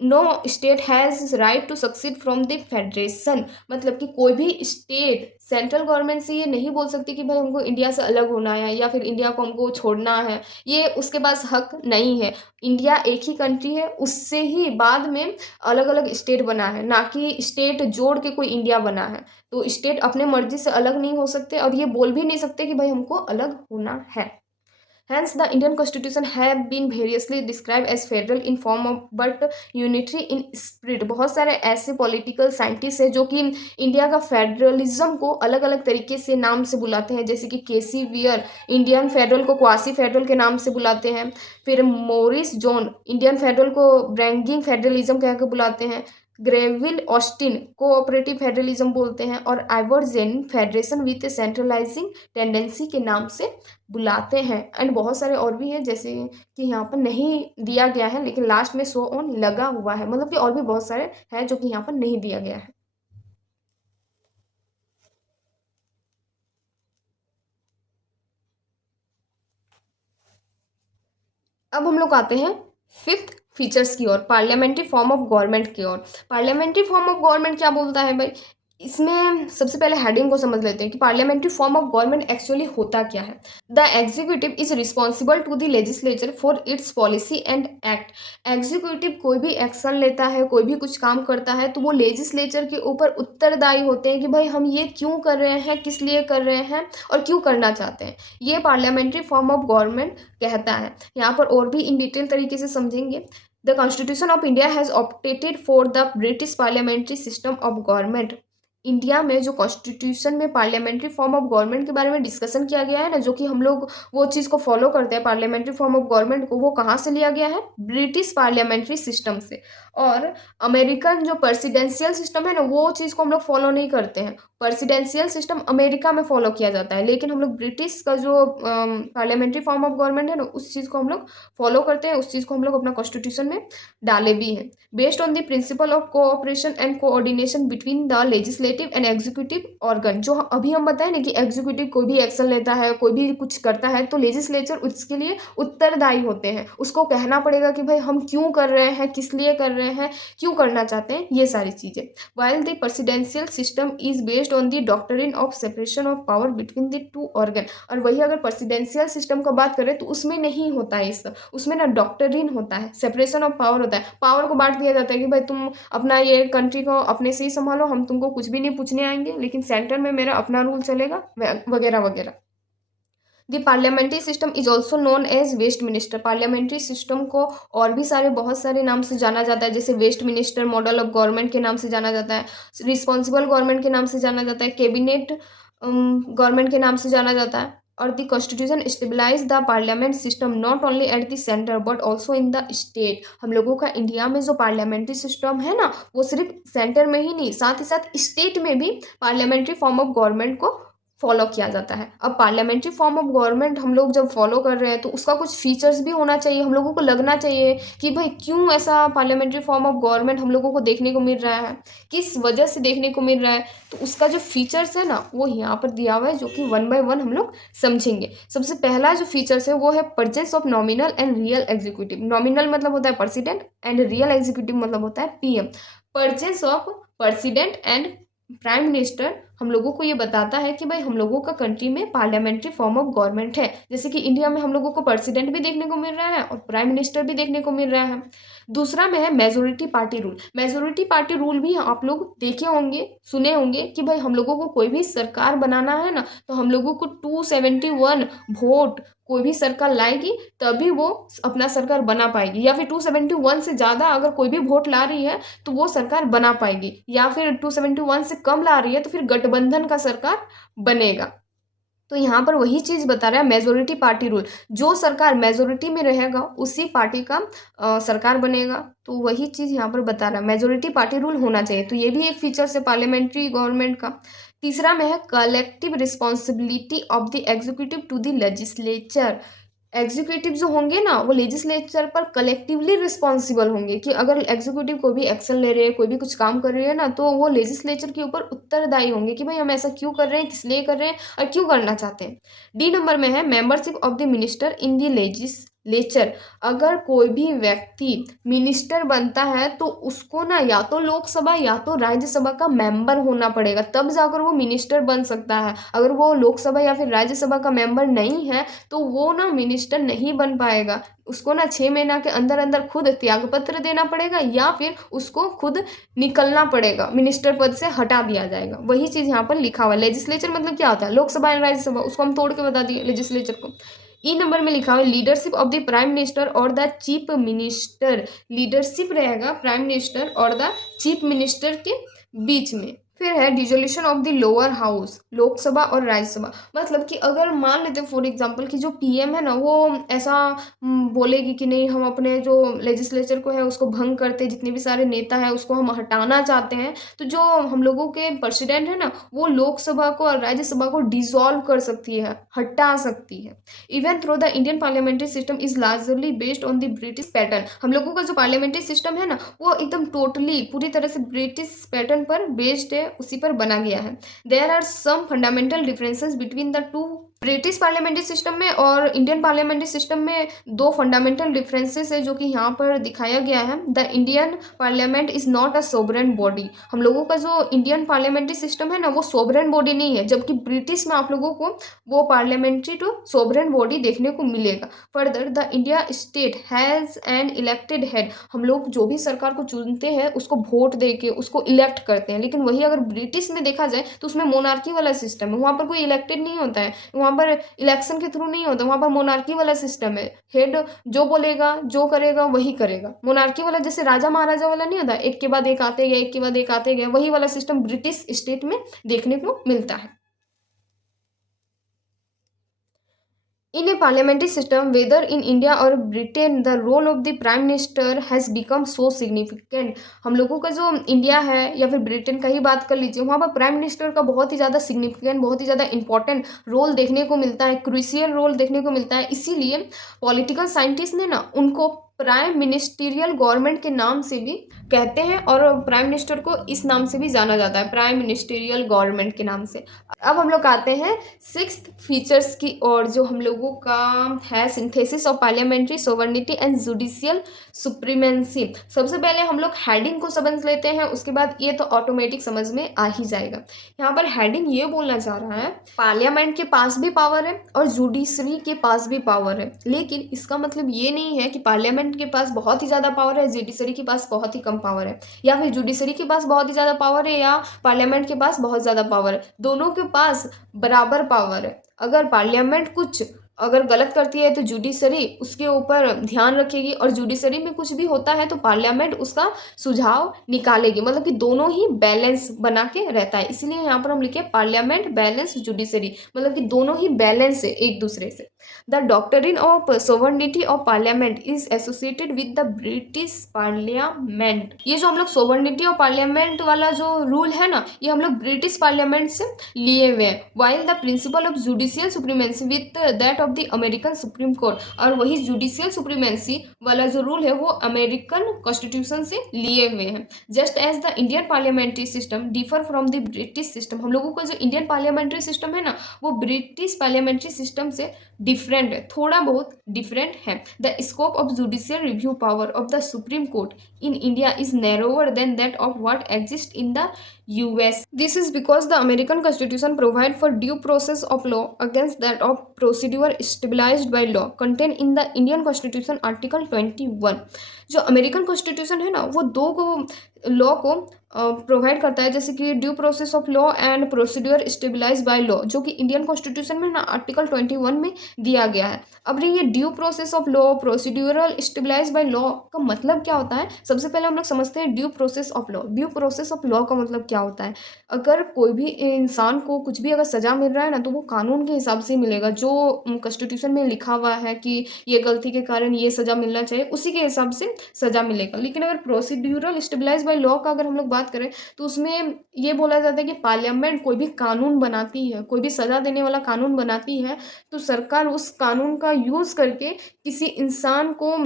no state has right to succeed from the federation. मतलब कि कोई भी स्टेट सेंट्रल गवर्नमेंट से ये नहीं बोल सकती कि भाई हमको इंडिया से अलग होना है या फिर इंडिया को हमको छोड़ना है, ये उसके पास हक नहीं है। इंडिया एक ही कंट्री है, उससे ही बाद में अलग अलग स्टेट बना है, ना कि स्टेट जोड़ के कोई इंडिया बना है। तो स्टेट अपने मर्जी से अलग नहीं हो सकते और ये बोल भी नहीं सकते कि भाई हमको अलग होना है। Hence, the Indian Constitution have been variously described as federal in form of but unitary in spirit। बहुत सारे ऐसे पॉलिटिकल साइंटिस्ट हैं जो कि इंडिया का फेडरलिज्म को अलग अलग तरीके से नाम से बुलाते हैं, जैसे कि केसी वियर इंडियन फेडरल को क्वासी फेडरल के नाम से बुलाते हैं। फिर मोरिस जॉन इंडियन फेडरल को ब्रैंगिंग फेडरलिज्म कह के बुलाते हैं। ग्रेविल ऑस्टिन कोऑपरेटिव फेडरलिज्म बोलते हैं और आइवर्जेन फेडरेशन विथ सेंट्रलाइजिंग टेंडेंसी के नाम से बुलाते हैं। एंड बहुत सारे और भी हैं, जैसे कि यहाँ पर नहीं दिया गया है लेकिन लास्ट में शो ऑन लगा हुआ है, मतलब कि और भी बहुत सारे हैं जो कि यहाँ पर नहीं दिया गया है। अब हम लोग आते हैं फिफ्थ फीचर्स की ओर, पार्लियामेंट्री फॉर्म ऑफ गवर्नमेंट की ओर। पार्लियामेंट्री फॉर्म ऑफ गवर्नमेंट क्या बोलता है भाई? इसमें सबसे पहले हेडिंग को समझ लेते हैं कि parliamentary form of government actually होता क्या है। The executive is responsible to the legislature for its policy and act. Executive कोई भी एक्शन लेता है, कोई भी कुछ काम करता है, तो वो लेजिस्लेचर के ऊपर उत्तरदायी होते हैं कि भाई हम ये क्यों कर रहे हैं, किस लिए कर रहे हैं और क्यों करना चाहते हैं। ये पार्लियामेंट्री फॉर्म ऑफ गवर्नमेंट कहता है। यहाँ पर और भी इन डिटेल तरीके से समझेंगे। The constitution of India has opted for the British parliamentary system of government. India में जो कॉन्स्टिट्यूशन में पार्लियामेंट्री फॉर्म ऑफ गवर्नमेंट के बारे में डिस्कशन किया गया है ना, जो कि हम लोग वो चीज़ को फॉलो करते हैं पार्लियामेंट्री फॉर्म ऑफ गवर्नमेंट को, वो कहाँ से लिया गया है? ब्रिटिश पार्लियामेंट्री सिस्टम से। और अमेरिकन जो प्रेसिडेंशियल सिस्टम है ना, वो चीज़ को हम लोग फॉलो नहीं करते हैं। प्रेसिडेंशियल सिस्टम अमेरिका में फॉलो किया जाता है, लेकिन हम लोग ब्रिटिश का जो पार्लियामेंट्री फॉर्म ऑफ गवर्नमेंट है ना, उस चीज़ को हम लोग फॉलो करते हैं, उस चीज़ को हम लोग अपना कॉन्स्टिट्यूशन में डाले भी हैं। Based on the principle of cooperation and coordination between the legislative and executive organ. जो अभी हम बताएं ना कि एग्जीक्यूटिव कोई भी एक्शन लेता है, कोई भी कुछ करता है, तो लेजिस्लेचर उसके लिए उत्तरदायी होते हैं। उसको कहना पड़ेगा कि भाई हम क्यों कर रहे हैं, किस लिए कर रहे हैं, क्यों करना चाहते हैं, ये सारी चीज़ें। While the presidential system is based on the doctrine of separation of power between the to organ. और वही अगर प्रेसिडेंशियल सिस्टम का बात करें तो उसमें नहीं होता है इस, उसमें ना डॉक्ट्रिन होता है, सेपरेशन ऑफ पावर होता है। पावर को बांट दिया जाता है कि भाई तुम अपना ये कंट्री को अपने से ही संभालो, हम तुमको कुछ भी नहीं पूछने आएंगे, लेकिन सेंटर में मेरा अपना रूल चलेगा, वगैरह वगैरह। The parliamentary system is also known as Westminster. Parliamentary system को और भी सारे बहुत सारे नाम से जाना जाता है, जैसे Westminster, model of government के नाम से जाना जाता है, रिस्पॉन्सिबल गवर्नमेंट के नाम से जाना जाता है, कैबिनेट गवर्नमेंट के नाम से जाना जाता है। और the constitution stabilize the parliament system not only at the centre but also in the state. हम लोगों का इंडिया में जो पार्लियामेंट्री सिस्टम है ना, वो सिर्फ सेंटर में ही नहीं, साथ ही साथ स्टेट में भी पार्लियामेंट्री फॉर्म ऑफ गवर्नमेंट को फॉलो किया जाता है। अब पार्लियामेंट्री फॉर्म ऑफ गवर्नमेंट हम लोग जब फॉलो कर रहे हैं तो उसका कुछ फीचर्स भी होना चाहिए, हम लोगों को लगना चाहिए कि भाई क्यों ऐसा पार्लियामेंट्री फॉर्म ऑफ गवर्नमेंट हम लोगों को देखने को मिल रहा है, किस वजह से देखने को मिल रहा है। तो उसका जो फीचर्स है ना, वो यहाँ पर दिया हुआ है, जो कि वन बाय वन हम लोग समझेंगे। सबसे पहला जो फीचर्स है वो है presence of nominal and real executive. Nominal मतलब होता है प्रेसिडेंट एंड रियल एग्जीक्यूटिव मतलब होता है PM. Presence of president and prime minister हम लोगों को ये बताता है कि भाई हम लोगों का कंट्री में पार्लियामेंट्री फॉर्म ऑफ गवर्नमेंट है। जैसे कि इंडिया में हम लोगों को प्रेसिडेंट भी देखने को मिल रहा है और प्राइम मिनिस्टर भी देखने को मिल रहा है। दूसरा में है majority party rule. Majority party rule भी आप लोग देखे होंगे, सुने होंगे कि भाई हम लोगों को कोई भी सरकार बनाना है ना, तो हम लोगों को 271 वोट कोई भी सरकार लाएगी तभी वो अपना सरकार बना पाएगी, या फिर 271 से ज़्यादा अगर कोई भी वोट ला रही है तो वो सरकार बना पाएगी, या फिर 271 से कम ला रही है तो फिर गठबंधन का सरकार बनेगा। तो यहाँ पर वही चीज़ बता रहा है मेजोरिटी पार्टी रूल। जो सरकार मेजोरिटी में रहेगा उसी पार्टी का सरकार बनेगा। तो वही चीज़ यहाँ पर बता रहा है, मेजोरिटी पार्टी रूल होना चाहिए। तो ये भी एक फीचर है पार्लियामेंट्री गवर्नमेंट का। तीसरा में है collective responsibility of the executive to the legislature. Executive जो होंगे ना वो लेजिस्लेचर पर कलेक्टिवली रिस्पॉन्सिबल होंगे कि अगर एग्जीक्यूटिव कोई भी एक्शन ले रहे हैं, कोई भी कुछ काम कर रही है ना, तो वो लेजिस्लेचर के ऊपर उत्तरदायी होंगे कि भाई हम ऐसा क्यों कर रहे हैं, किस लिए कर रहे हैं और क्यों करना चाहते हैं। डी नंबर में है membership of the minister in the legislature. अगर कोई भी व्यक्ति मिनिस्टर बनता है तो उसको ना या तो लोकसभा या तो राज्यसभा का मेंबर होना पड़ेगा, तब जाकर वो मिनिस्टर बन सकता है। अगर वो लोकसभा या फिर राज्यसभा का मेंबर नहीं है तो वो ना मिनिस्टर नहीं बन पाएगा। उसको ना 6 महीना के अंदर अंदर खुद त्यागपत्र देना पड़ेगा या फिर उसको खुद निकलना पड़ेगा, मिनिस्टर पद से हटा दिया जाएगा। वही चीज़ यहाँ पर लिखा हुआ है। लेजिस्लेचर मतलब क्या होता है, लोकसभा एंड राज्यसभा, उसको हम तोड़ के बता दिए लेजिस्लेचर को। ई नंबर में लिखा हुआ है leadership of the prime minister और द चीफ मिनिस्टर। लीडरशिप रहेगा प्राइम मिनिस्टर और द चीफ मिनिस्टर के बीच में। फिर है dissolution of the lower house, Lok Sabha और राज्यसभा। मतलब कि अगर मान लेते हैं फॉर एग्जांपल कि जो पीएम है ना वो ऐसा बोलेगी कि नहीं हम अपने जो लेजिस्लेचर को है उसको भंग करते, जितने भी सारे नेता है उसको हम हटाना चाहते हैं, तो जो हम लोगों के प्रेसिडेंट है ना वो लोकसभा को और राज्यसभा को डिसॉल्व कर सकती है, हटा सकती है। Even though the Indian parliamentary system is largely based on the British pattern. हम लोगों का जो पार्लियामेंट्री सिस्टम है ना वो एकदम टोटली पूरी तरह से ब्रिटिश पैटर्न पर बेस्ड है, उसी पर बना गया है। There are some fundamental differences between the two. British parliamentary system में और इंडियन पार्लियामेंट्री सिस्टम में दो फंडामेंटल डिफरेंसेस है जो कि यहाँ पर दिखाया गया है। The Indian parliament is not a sovereign body. हम लोगों का जो इंडियन पार्लियामेंट्री सिस्टम है ना वो सोवरेन बॉडी नहीं है, जबकि ब्रिटिश में आप लोगों को वो पार्लियामेंट्री टू सोवरेन बॉडी देखने को मिलेगा। Further the India state has an elected head. हम लोग जो भी सरकार को चुनते हैं उसको वोट दे के उसको इलेक्ट करते हैं, लेकिन वही अगर ब्रिटिश में देखा जाए तो उसमें मोनार्की वाला सिस्टम है, वहाँ पर कोई इलेक्टेड नहीं होता है, वहाँ पर इलेक्शन के थ्रू नहीं होता, वहाँ पर मोनार्की वाला सिस्टम है। हेड जो बोलेगा जो करेगा वही करेगा। मोनार्की वाला जैसे राजा महाराजा वाला नहीं होता, एक के बाद एक आते गए, एक के बाद एक आते गए, वही वाला सिस्टम ब्रिटिश स्टेट में देखने को मिलता है। In a parliamentary system, whether in India or Britain, the role of the Prime Minister has become so significant. हम लोगों का जो इंडिया है या फिर ब्रिटेन का ही बात कर लीजिए, वहाँ पर प्राइम मिनिस्टर का बहुत ही ज़्यादा सिग्निफिकेंट, बहुत ही ज़्यादा इंपॉर्टेंट रोल देखने को मिलता है, क्रूशियल रोल देखने को मिलता है। इसीलिए पॉलिटिकल साइंटिस्ट ने ना उनको प्राइम मिनिस्टीरियल गवर्नमेंट के नाम से भी कहते हैं और प्राइम मिनिस्टर को इस नाम से भी जाना जाता है, प्राइम मिनिस्टीरियल गवर्नमेंट के नाम से। अब हम लोग आते हैं सिक्स्थ फीचर्स की और जो हम लोगों का है synthesis of parliamentary sovereignty and judicial supremacy. सबसे पहले हम लोग हेडिंग को समझ लेते हैं, उसके बाद ये तो ऑटोमेटिक समझ में आ ही जाएगा। यहाँ पर हेडिंग ये बोलना चाह रहा है पार्लियामेंट के पास भी पावर है और जुडिशरी के पास भी पावर है, लेकिन इसका मतलब ये नहीं है कि पार्लियामेंट के पास बहुत ही ज़्यादा पावर है, जुडिशरी के पास बहुत ही कम पावर है, या फिर जुडिशरी के पास बहुत ही ज़्यादा पावर है या पार्लियामेंट के पास बहुत ज़्यादा पावर है। दोनों के पास बराबर पावर है। अगर पार्लियामेंट कुछ अगर गलत करती है तो जुडिशरी उसके ऊपर ध्यान रखेगी, और जुडिशरी में कुछ भी होता है तो पार्लियामेंट उसका सुझाव निकालेगी। मतलब कि दोनों ही बैलेंस बना के रहता है, इसीलिए यहाँ पर हम लिखे पार्लियामेंट बैलेंस जुडिशरी, मतलब कि दोनों ही बैलेंस है एक दूसरे से। The doctrine of sovereignty of parliament is associated with the British parliament. ये जो हम लोग सोवर्निटी ऑफ पार्लियामेंट वाला जो रूल है ना, ये हम लोग ब्रिटिश पार्लियामेंट से लिए हुए हैं। While the principle of judicial supremacy with that of the American supreme court, और वही जुडिशियल सुप्रीमेंसी वाला जो रूल है वो अमेरिकन कॉन्स्टिट्यूशन से लिए हुए हैं। Just as the Indian parliamentary system differ from the British system. हम लोगों का जो इंडियन पार्लियामेंट्री सिस्टम है ना वो ब्रिटिश पार्लियामेंट्री सिस्टम से डिफरेंट है, थोड़ा बहुत डिफरेंट है। The scope of judicial review power of the supreme court in India is narrower than that of what exists in the US. This is because the American Constitution provides for due process of law against that of procedure stabilized by law contained in the Indian Constitution Article 21. जो American constitution है ना वो दो को law को provide करता है, जैसे कि due process of law and procedure stabilize by law, जो कि इंडियन कॉन्स्टिट्यूशन में ना आर्टिकल 21 में दिया गया है। अब ये due process of law procedural stabilize by law का मतलब क्या होता है, सबसे पहले हम लोग समझते हैं due process of law. Due process of law का मतलब क्या होता है, अगर कोई भी इंसान को कुछ भी अगर सज़ा मिल रहा है ना तो वो कानून के हिसाब से मिलेगा, जो कॉन्स्टिट्यूशन में लिखा हुआ है कि ये गलती के कारण ये सज़ा मिलना चाहिए उसी के हिसाब से सज़ा मिलेगा। लेकिन अगर प्रोसीड्यूरल स्टेबलाइज बाय लॉ का अगर हम लोग बात करें तो उसमें ये बोला जाता है कि पार्लियामेंट कोई भी कानून बनाती है, कोई भी सज़ा देने वाला कानून बनाती है, तो सरकार उस कानून का यूज़ करके किसी इंसान को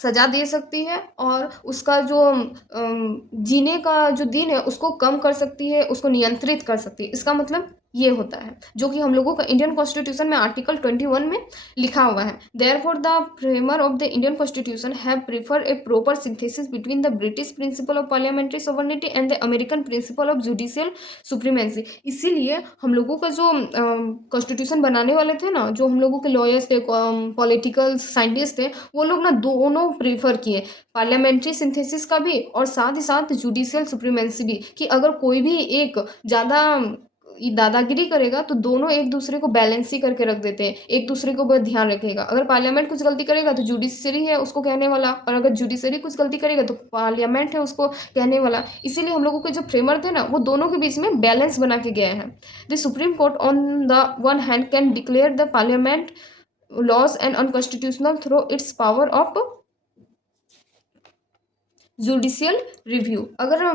सज़ा दे सकती है और उसका जो जीने का जो दिन है उसको कम कर सकती है, उसको नियंत्रित कर सकती है। इसका मतलब ये होता है, जो कि हम लोगों का इंडियन कॉन्स्टिट्यूशन में आर्टिकल 21 में लिखा हुआ है। Therefore the framer of the Indian constitution have preferred A proper synthesis between the British principle of parliamentary sovereignty and the American principle of judicial supremacy. इसीलिए हम लोगों का जो कॉन्स्टिट्यूशन बनाने वाले थे ना, जो हम लोगों के लॉयर्स थे, पॉलिटिकल साइंटिस्ट थे, वो लोग ना दोनों प्रेफर किए, पार्लियामेंट्री सिंथेसिस का भी और साथ ही साथ जुडिशियल सुप्रीमेंसी भी, कि अगर कोई भी एक ज़्यादा दादागिरी करेगा तो दोनों एक दूसरे को बैलेंस ही करके रख देते हैं, एक दूसरे को बहुत ध्यान रखेगा। अगर पार्लियामेंट कुछ गलती करेगा तो जुडिशरी है उसको कहने वाला, और अगर जुडिशरी कुछ गलती करेगा तो पार्लियामेंट है उसको कहने वाला। इसीलिए हम लोगों के जो फ्रेमर थे ना, वो दोनों के बीच में बैलेंस बना के गए हैं। The supreme court on the one hand can declare the parliament laws and unconstitutional through its power of judicial review. अगर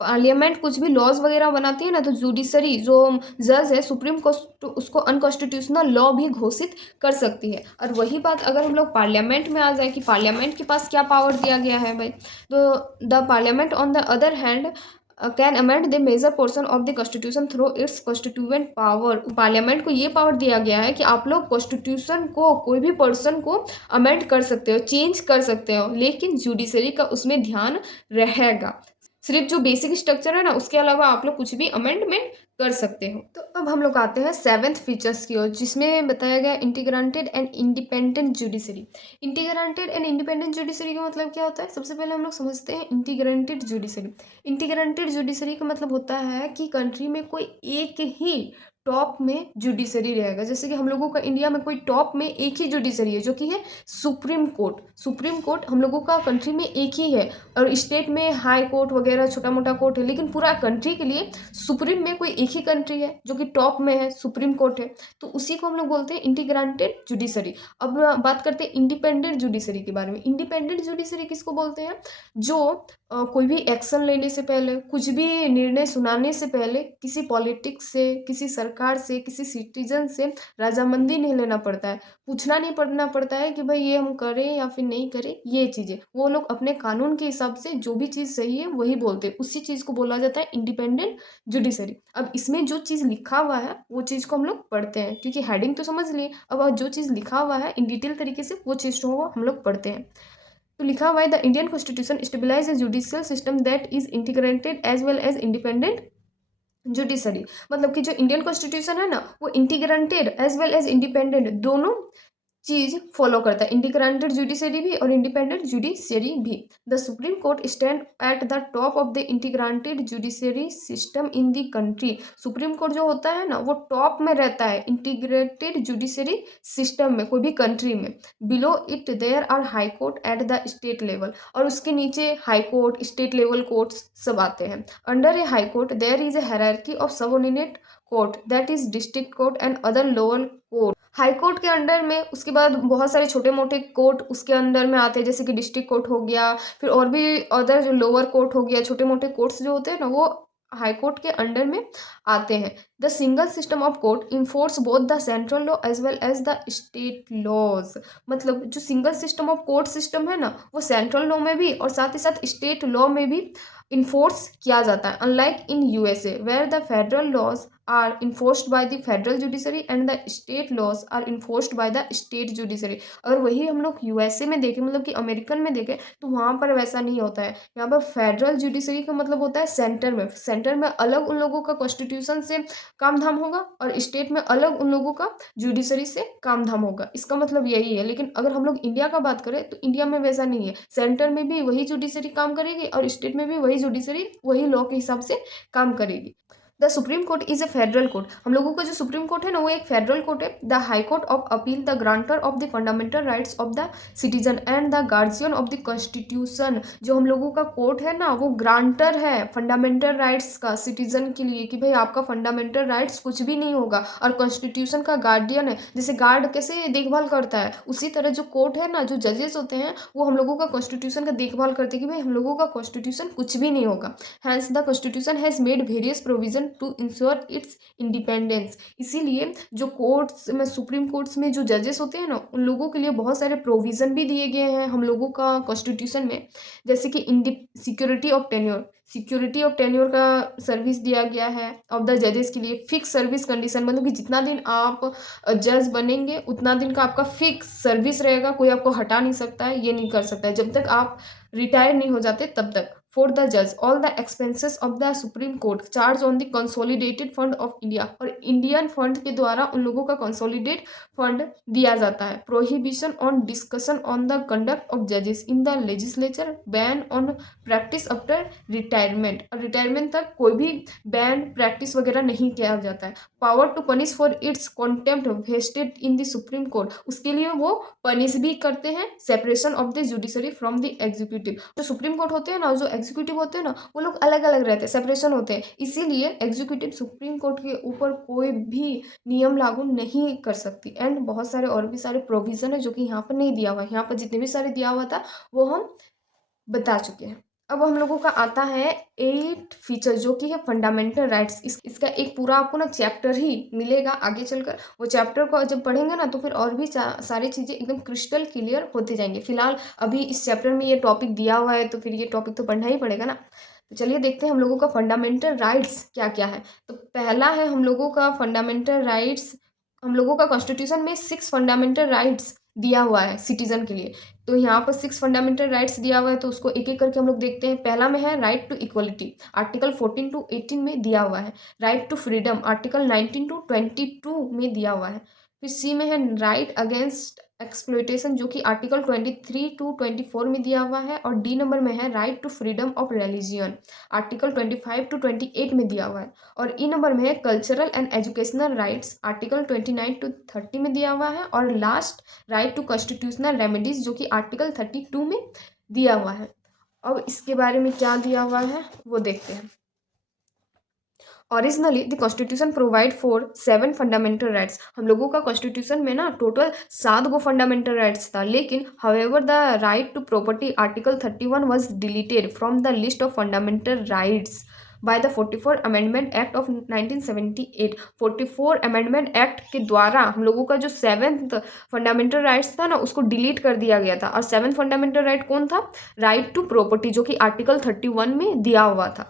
पार्लियामेंट कुछ भी लॉज वगैरह बनाती है ना, तो जुडिशरी जो जज है सुप्रीम कोर्ट उसको अनकॉन्स्टिट्यूशनल लॉ भी घोषित कर सकती है। और वही बात अगर हम लोग पार्लियामेंट में आ जाए कि पार्लियामेंट के पास क्या पावर दिया गया है भाई, तो the parliament on the other hand can amend the major portion of the constitution through its constituent power. Parliament को ये पावर दिया गया है कि आप लोग कॉन्स्टिट्यूशन को कोई भी पर्सन को अमेंड कर सकते हो, चेंज कर सकते हो, लेकिन जुडिशरी का उसमें ध्यान रहेगा। सिर्फ जो बेसिक स्ट्रक्चर है ना, उसके अलावा आप लोग कुछ भी अमेंडमेंट कर सकते हो। तो अब हम लोग आते हैं 7th फीचर्स की ओर, जिसमें बताया गया integrated and independent judiciary. Integrated and independent judiciary का मतलब क्या होता है? सबसे पहले हम लोग समझते हैं इंटीग्रेटेड जुडिशरी। इंटीग्रेटेड जुडिशरी का मतलब होता है कि कंट्री में कोई एक ही टॉप में जुडिशरी रहेगा। जैसे कि हम लोगों का इंडिया में कोई टॉप में एक ही जुडिशरी है, जो कि है सुप्रीम कोर्ट। सुप्रीम कोर्ट हम लोगों का कंट्री में एक ही है, और स्टेट में हाई कोर्ट वगैरह छोटा मोटा कोर्ट है, लेकिन पूरा कंट्री के लिए सुप्रीम में कोई एक ही कंट्री है जो कि टॉप में है, सुप्रीम कोर्ट है। तो उसी को हम लोग बोलते हैं इंटीग्रेटेड जुडिशरी। अब बात करते हैं इंडिपेंडेंट जुडिशरी के बारे में। इंडिपेंडेंट जुडिशरी किसको बोलते हैं? जो कोई भी एक्शन लेने से पहले, कुछ भी निर्णय सुनाने से पहले किसी पॉलिटिक्स से, किसी सरकार से, किसी सिटीजन से रजामंदी नहीं लेना पड़ता है, पूछना नहीं पड़ता है कि भाई ये हम करें या फिर नहीं करें। ये चीज़ें वो लोग अपने कानून के हिसाब से जो भी चीज़ सही है वही बोलते हैं, उसी चीज़ को बोला जाता है इंडिपेंडेंट जुडिशरी। अब इसमें जो चीज़ लिखा हुआ है वो चीज़ को हम लोग पढ़ते हैं, क्योंकि हेडिंग तो समझ लिए, अब जो चीज़ लिखा हुआ है इन डिटेल तरीके से वो चीज़ को हम लोग पढ़ते हैं। तो लिखा हुआ है the Indian constitution stabilize a judicial system that is integrated as well as independent judiciary. मतलब कि जो इंडियन कॉन्स्टिट्यूशन है ना, वो integrated as well as independent दोनों चीज फॉलो करता है, इंटीग्रेटेड जुडिशरी भी और इंडिपेंडेंट जुडिशरी भी। The supreme court stand at the top of the integrated judiciary system in the country. Supreme court जो होता है ना, वो टॉप में रहता है इंटीग्रेटेड जुडिशरी सिस्टम में, कोई भी कंट्री में। Below it there are high court at the state level, और उसके नीचे high court, state level courts सब आते हैं। Under a high court there is a hierarchy of subordinate court that is district court and other lower court. High court के under में उसके बाद बहुत सारे छोटे मोटे कोर्ट उसके अंदर में आते हैं, जैसे कि डिस्ट्रिक्ट कोर्ट हो गया, फिर और भी अदर जो लोअर कोर्ट हो गया, छोटे मोटे कोर्ट्स जो होते हैं ना, वो हाई कोर्ट के अंडर में आते हैं। The single system of court enforce both the central law as well as the state laws. मतलब जो single system of court system है ना, वो सेंट्रल लॉ में भी और साथ ही साथ स्टेट लॉ में भी इन्फोर्स किया जाता है, unlike in USA where the federal laws are enforced by the federal judiciary and the state laws are enforced by the state judiciary। अगर वही हम लोग यूएसए में देखें, मतलब कि अमेरिकन में देखें, तो वहाँ पर वैसा नहीं होता है। यहाँ पर फेडरल जुडिशरी का मतलब होता है सेंटर में, सेंटर में अलग उन लोगों का कॉन्स्टिट्यूशन से काम धाम होगा और स्टेट में अलग उन लोगों का जुडिशरी से काम धाम होगा। इसका मतलब यही है। लेकिन अगर हम लोग इंडिया का बात करें तो इंडिया में वैसा नहीं है, सेंटर में भी वही जुडिशरी काम करेगी और स्टेट में भी वही जुडिशरी वही लॉ के हिसाब से काम करेगी। The supreme court is a federal court. हम लोगों का जो सुप्रीम कोर्ट है ना वो एक फेडरल कोर्ट है। The high court of appeal, the grantor of the fundamental rights of the citizen and the guardian of the constitution. जो हम लोगों का कोर्ट है ना वो ग्रांटर है फंडामेंटल राइट्स का सिटीजन के लिए कि भाई आपका फंडामेंटल राइट्स कुछ भी नहीं होगा, और कॉन्स्टिट्यूशन का गार्डियन है। जैसे गार्ड कैसे देखभाल करता है, उसी तरह जो कोर्ट है ना, जो जजेस होते हैं वो हम लोगों का कॉन्स्टिट्यूशन का देखभाल करते हैं कि भाई हम लोगों का कॉन्स्टिट्यूशन कुछ भी नहीं होगा। Hence the constitution has made various provision to ensure its independence. इसीलिए जो कोर्ट्स में, सुप्रीम कोर्ट्स में जो जजेस होते हैं ना, उन लोगों के लिए बहुत सारे प्रोविज़न भी दिए गए हैं हम लोगों का कॉन्स्टिट्यूशन में। जैसे कि security of tenure, security of tenure का सर्विस दिया गया है ऑफ द जजेस के लिए। फिक्स सर्विस कंडीशन, मतलब कि जितना दिन आप जज बनेंगे उतना दिन का आपका फिक्स सर्विस रहेगा, कोई आपको हटा नहीं सकता है, ये नहीं कर सकता है जब तक आप रिटायर नहीं हो जाते तब तक। फॉर द जज all the expenses of the supreme court charge on the consolidated fund of India, और इंडियन फंड के द्वारा उन लोगों का कंसोलिडेट फंड दिया जाता है। Prohibition on discussion on the conduct of जजेस in the legislature, ban on practice after retirement, और रिटायरमेंट तक कोई भी बैन प्रैक्टिस वगैरह नहीं किया जाता है। Power to punish for its contempt vested in the supreme court, उसके लिए वो पनिश भी करते हैं। Separation of the judiciary from the executive, जो सुप्रीम कोर्ट होते हैं ना, जो एग्जीक्यूटिव होते हैं ना, वो लोग अलग अलग रहते हैं, सेपरेशन होते हैं। इसीलिए एग्जीक्यूटिव सुप्रीम कोर्ट के ऊपर कोई भी नियम लागू नहीं कर सकती। एंड बहुत सारे और भी सारे प्रोविजन है जो कि यहाँ पर नहीं दिया हुआ है। यहाँ पर जितने भी सारे दिया हुआ था वो हम बता चुके हैं। अब हम लोगों का आता है 8 फीचर जो कि है फंडामेंटल राइट्स। इसका एक पूरा आपको ना चैप्टर ही मिलेगा आगे चलकर। वो चैप्टर को जब पढ़ेंगे ना तो फिर और भी सारी चीज़ें एकदम क्रिस्टल क्लियर होते जाएंगे। फिलहाल अभी इस चैप्टर में ये टॉपिक दिया हुआ है तो फिर ये टॉपिक तो पढ़ना ही पड़ेगा ना। तो चलिए देखते हैं हम लोगों का फंडामेंटल राइट्स क्या क्या है। तो पहला है हम लोगों का फंडामेंटल राइट्स, हम लोगों का कॉन्स्टिट्यूशन में 6 फंडामेंटल राइट्स दिया हुआ है सिटीजन के लिए। तो यहाँ पर 6 फंडामेंटल राइट्स दिया हुआ है, तो उसको एक एक करके हम लोग देखते हैं। पहला में है right to equality, article 14 to 18 में दिया हुआ है। Right to freedom, article 19 to 22 में दिया हुआ है। फिर सी में है राइट अगेंस्ट एक्सप्लॉयटेशन, जो कि आर्टिकल 23 टू 24 में दिया हुआ है। और डी नंबर में है right to freedom of religion, article 25 to 28 में दिया हुआ है। और ई नंबर में है cultural and educational rights, article 29 to 30 में दिया हुआ है। और last right to constitutional remedies, जो कि आर्टिकल 32 में दिया हुआ है। अब इसके बारे में क्या दिया हुआ है वो देखते हैं। Originally the constitution provide for 7 fundamental rights. हम लोगों का कॉन्स्टिट्यूशन में ना टोटल 7 गो फंडामेंटल राइट्स था, लेकिन however the right to property article 31 was deleted from the list of fundamental rights by the 44 amendment act of 1978। 44 amendment act के द्वारा हम लोगों का जो 7th फंडामेंटल राइट्स था ना उसको डिलीट कर दिया गया था। और 7th फंडामेंटल राइट कौन था? राइट टू प्रॉपर्टी, जो कि आर्टिकल 31 में दिया हुआ था।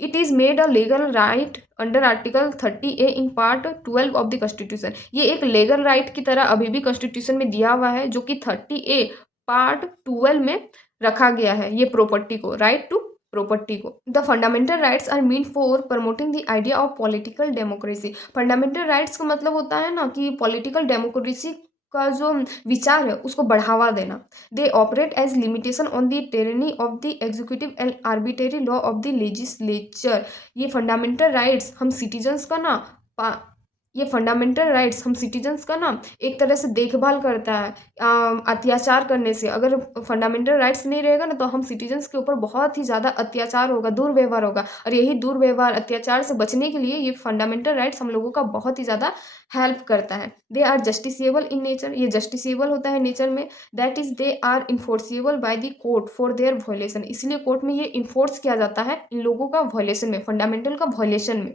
It is made a legal right under article 30A in part 12 of the constitution. ये एक लीगल राइट की तरह अभी भी कॉन्स्टिट्यूशन में दिया हुआ है, जो कि 30A पार्ट 12 में रखा गया है ये प्रॉपर्टी को, राइट टू प्रॉपर्टी को। The fundamental rights are mean for promoting the idea of political democracy. Fundamental rights का मतलब होता है ना कि पॉलिटिकल डेमोक्रेसी का जो विचार है उसको बढ़ावा देना। They operate as limitation on the tyranny of the executive and arbitrary law of the legislature. ये फंडामेंटल राइट्स हम सिटीजन्स का ना ये फंडामेंटल राइट्स हम सिटीजन्स का ना एक तरह से देखभाल करता है अत्याचार करने से। अगर फंडामेंटल राइट्स नहीं रहेगा ना तो हम सिटीजन्स के ऊपर बहुत ही ज़्यादा अत्याचार होगा, दुर्व्यवहार होगा। और यही दुर्व्यवहार अत्याचार से बचने के लिए ये फंडामेंटल राइट्स हम लोगों का बहुत ही ज़्यादा हेल्प करता है। They are justiciable in nature, ये जस्टिसेबल होता है नेचर में। That is they are enforceable by the court for their violation, इसलिए कोर्ट में ये इन्फोर्स किया जाता है इन लोगों का वायलेशन में, फंडामेंटल का वायलेशन में।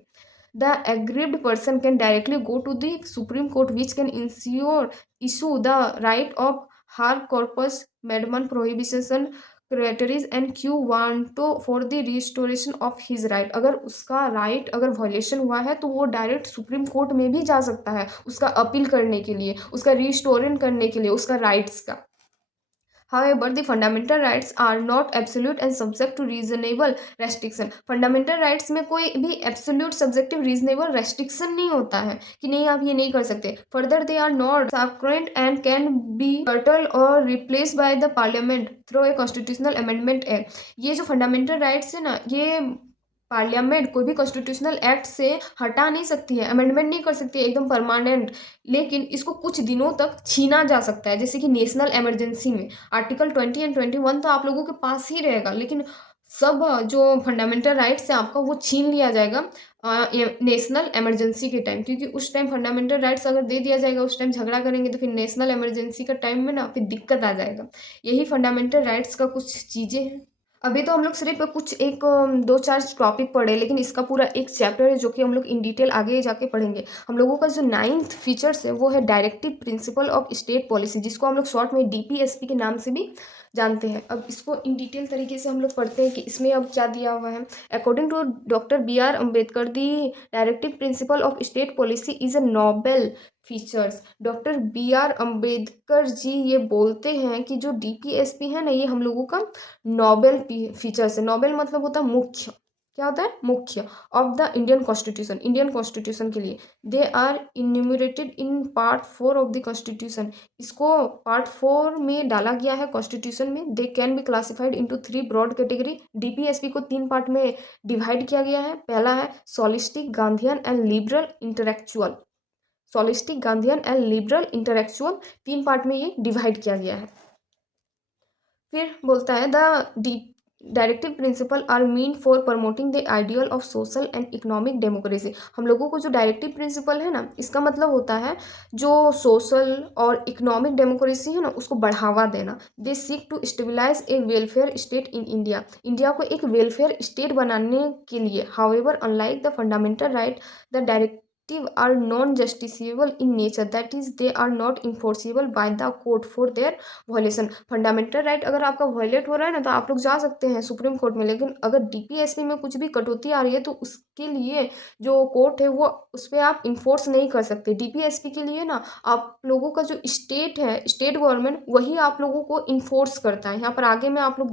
The aggrieved person can directly go to the Supreme Court, which can issue the right of habeas corpus, madman prohibition, क्रेटरीज and quo warranto for the restoration of his right. अगर उसका right अगर violation हुआ है तो वो direct supreme court में भी जा सकता है उसका अपील करने के लिए, उसका रिस्टोरेशन करने के लिए, उसका राइट्स का। However, the fundamental rights are not absolute and subject to reasonable restriction. Fundamental rights में कोई भी absolute, subjective, reasonable restriction नहीं होता है कि नहीं आप ये नहीं कर सकते। Further, they are not subsequent and can be curtailed or replaced by the parliament through a constitutional amendment act. ये जो fundamental rights है ना, ये पार्लियामेंट कोई भी कॉन्स्टिट्यूशनल एक्ट से हटा नहीं सकती है, अमेंडमेंट नहीं कर सकती है एकदम परमानेंट, लेकिन इसको कुछ दिनों तक छीना जा सकता है, जैसे कि नेशनल इमरजेंसी में आर्टिकल 20 एंड 21 तो आप लोगों के पास ही रहेगा, लेकिन सब जो फंडामेंटल राइट्स है आपका वो छीन लिया जाएगा नेशनल इमरजेंसी के टाइम, क्योंकि उस टाइम फंडामेंटल राइट्स अगर दे दिया जाएगा, उस टाइम झगड़ा करेंगे तो फिर नेशनल इमरजेंसी का टाइम में ना फिर दिक्कत आ जाएगा। यही फंडामेंटल राइट्स का कुछ चीज़ें हैं। अभी तो हम लोग सिर्फ कुछ एक दो चार टॉपिक पढ़े, लेकिन इसका पूरा एक चैप्टर है जो कि हम लोग इन डिटेल आगे जाके पढ़ेंगे। हम लोगों का जो 9th फीचर्स है वो है directive principle of state policy, जिसको हम लोग शॉर्ट में डीपीएसपी के नाम से भी जानते हैं। अब इसको इन डिटेल तरीके से हम लोग पढ़ते हैं कि इसमें अब क्या दिया हुआ है। According to doctor BR Ambedkar, the directive principle of state policy is a novel features. Doctor BR Ambedkar ji ये बोलते हैं कि जो डीपीएसपी है ना, ये हम लोगों का नोबेल फीचर्स है। नोबेल मतलब होता है मुख्य, क्या होता है मुख्य, of the Indian constitution, Indian constitution के लिए। They are enumerated in part 4 of the constitution. इसको पार्ट 4 में डाला गया है कॉन्स्टिट्यूशन में। They can be classified into 3 broad category. DPSP को 3 पार्ट में डिवाइड किया गया है। पहला है socialistic, Gandhian and liberal intellectual. Socialistic, Gandhian and liberal intellectual 3 part में ये डिवाइड किया गया है। फिर बोलता है the directive principle are mean for promoting the ideal of social and economic democracy. हम लोगों को जो डायरेक्टिव प्रिंसिपल है ना, इसका मतलब होता है जो सोशल और इकोनॉमिक डेमोक्रेसी है ना, उसको बढ़ावा देना। They seek to stabilise a welfare state in India. India को एक वेलफेयर स्टेट बनाने के लिए, however unlike the fundamental right, the directive are non-justiciable in nature, that is they are not enforceable by the court for their violation। Fundamental right अगर आपका violet हो रहा है ना, तो आप लोग जा सकते हैं सुप्रीम कोर्ट में, लेकिन अगर डीपीएसपी में कुछ भी कटौती आ रही है तो उसके लिए जो कोर्ट है वो उस पर आप इन्फोर्स नहीं कर सकते। डीपीएसपी के लिए ना आप लोगों का जो स्टेट है, स्टेट गवर्नमेंट, वही आप लोगों को इन्फोर्स करता है। यहाँ पर आगे में आप लोग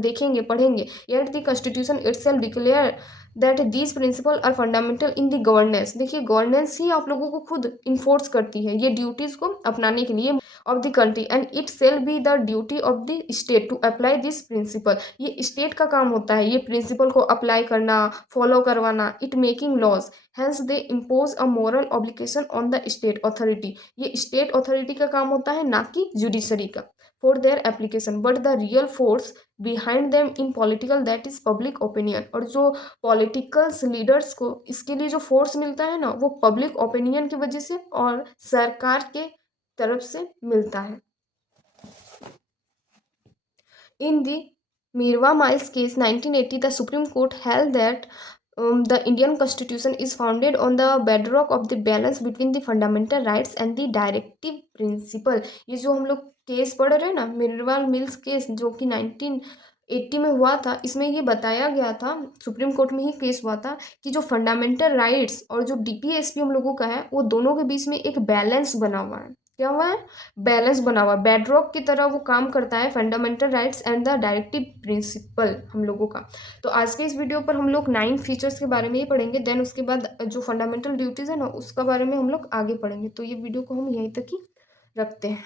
देखेंगे पढ़ेंगे। Yet the constitution itself declare that these principle are fundamental in the governance. देखिए गवर्नेंस ही आप लोगों को खुद इन्फोर्स करती है ये ड्यूटीज़ को अपनाने के लिए of the country, and it shall be the duty of the state to apply this principle. ये स्टेट का काम होता है ये प्रिंसिपल को अप्लाई करना, फॉलो करवाना। It making laws, hence they impose a moral obligation on the state authority. ये स्टेट अथॉरिटी का काम होता है, ना कि जुडिशरी का, for their application, but the real force behind them in political that is public opinion. और जो पॉलिटिकल्स लीडर्स को इसके लिए जो फोर्स मिलता है ना, वो पब्लिक ओपिनियन की वजह से और सरकार के तरफ से मिलता है। In the Mirwa Miles case 1980, the Supreme Court held that the Indian Constitution is founded on the bedrock of the balance between the fundamental rights and the directive principle। ये जो हम लोग केस पढ़ रहे हैं ना, मिर्वाल मिल्स केस, जो कि 1980 में हुआ था, इसमें ये बताया गया था, सुप्रीम कोर्ट में ही केस हुआ था, कि जो फंडामेंटल राइट्स और जो डीपीएसपी हम लोगों का है, वो दोनों के बीच में एक बैलेंस बना हुआ है। क्या हुआ है? बैलेंस बना हुआ, बेडरॉक की तरह वो काम करता है, fundamental rights and the directive principal हम लोगों का। तो आज के इस वीडियो पर हम लोग 9 फीचर्स के बारे में ही पढ़ेंगे, देन उसके बाद जो फंडामेंटल ड्यूटीज़ है ना, उसका बारे में हम लोग आगे पढ़ेंगे। तो ये वीडियो को हम यहीं तक ही रखते हैं।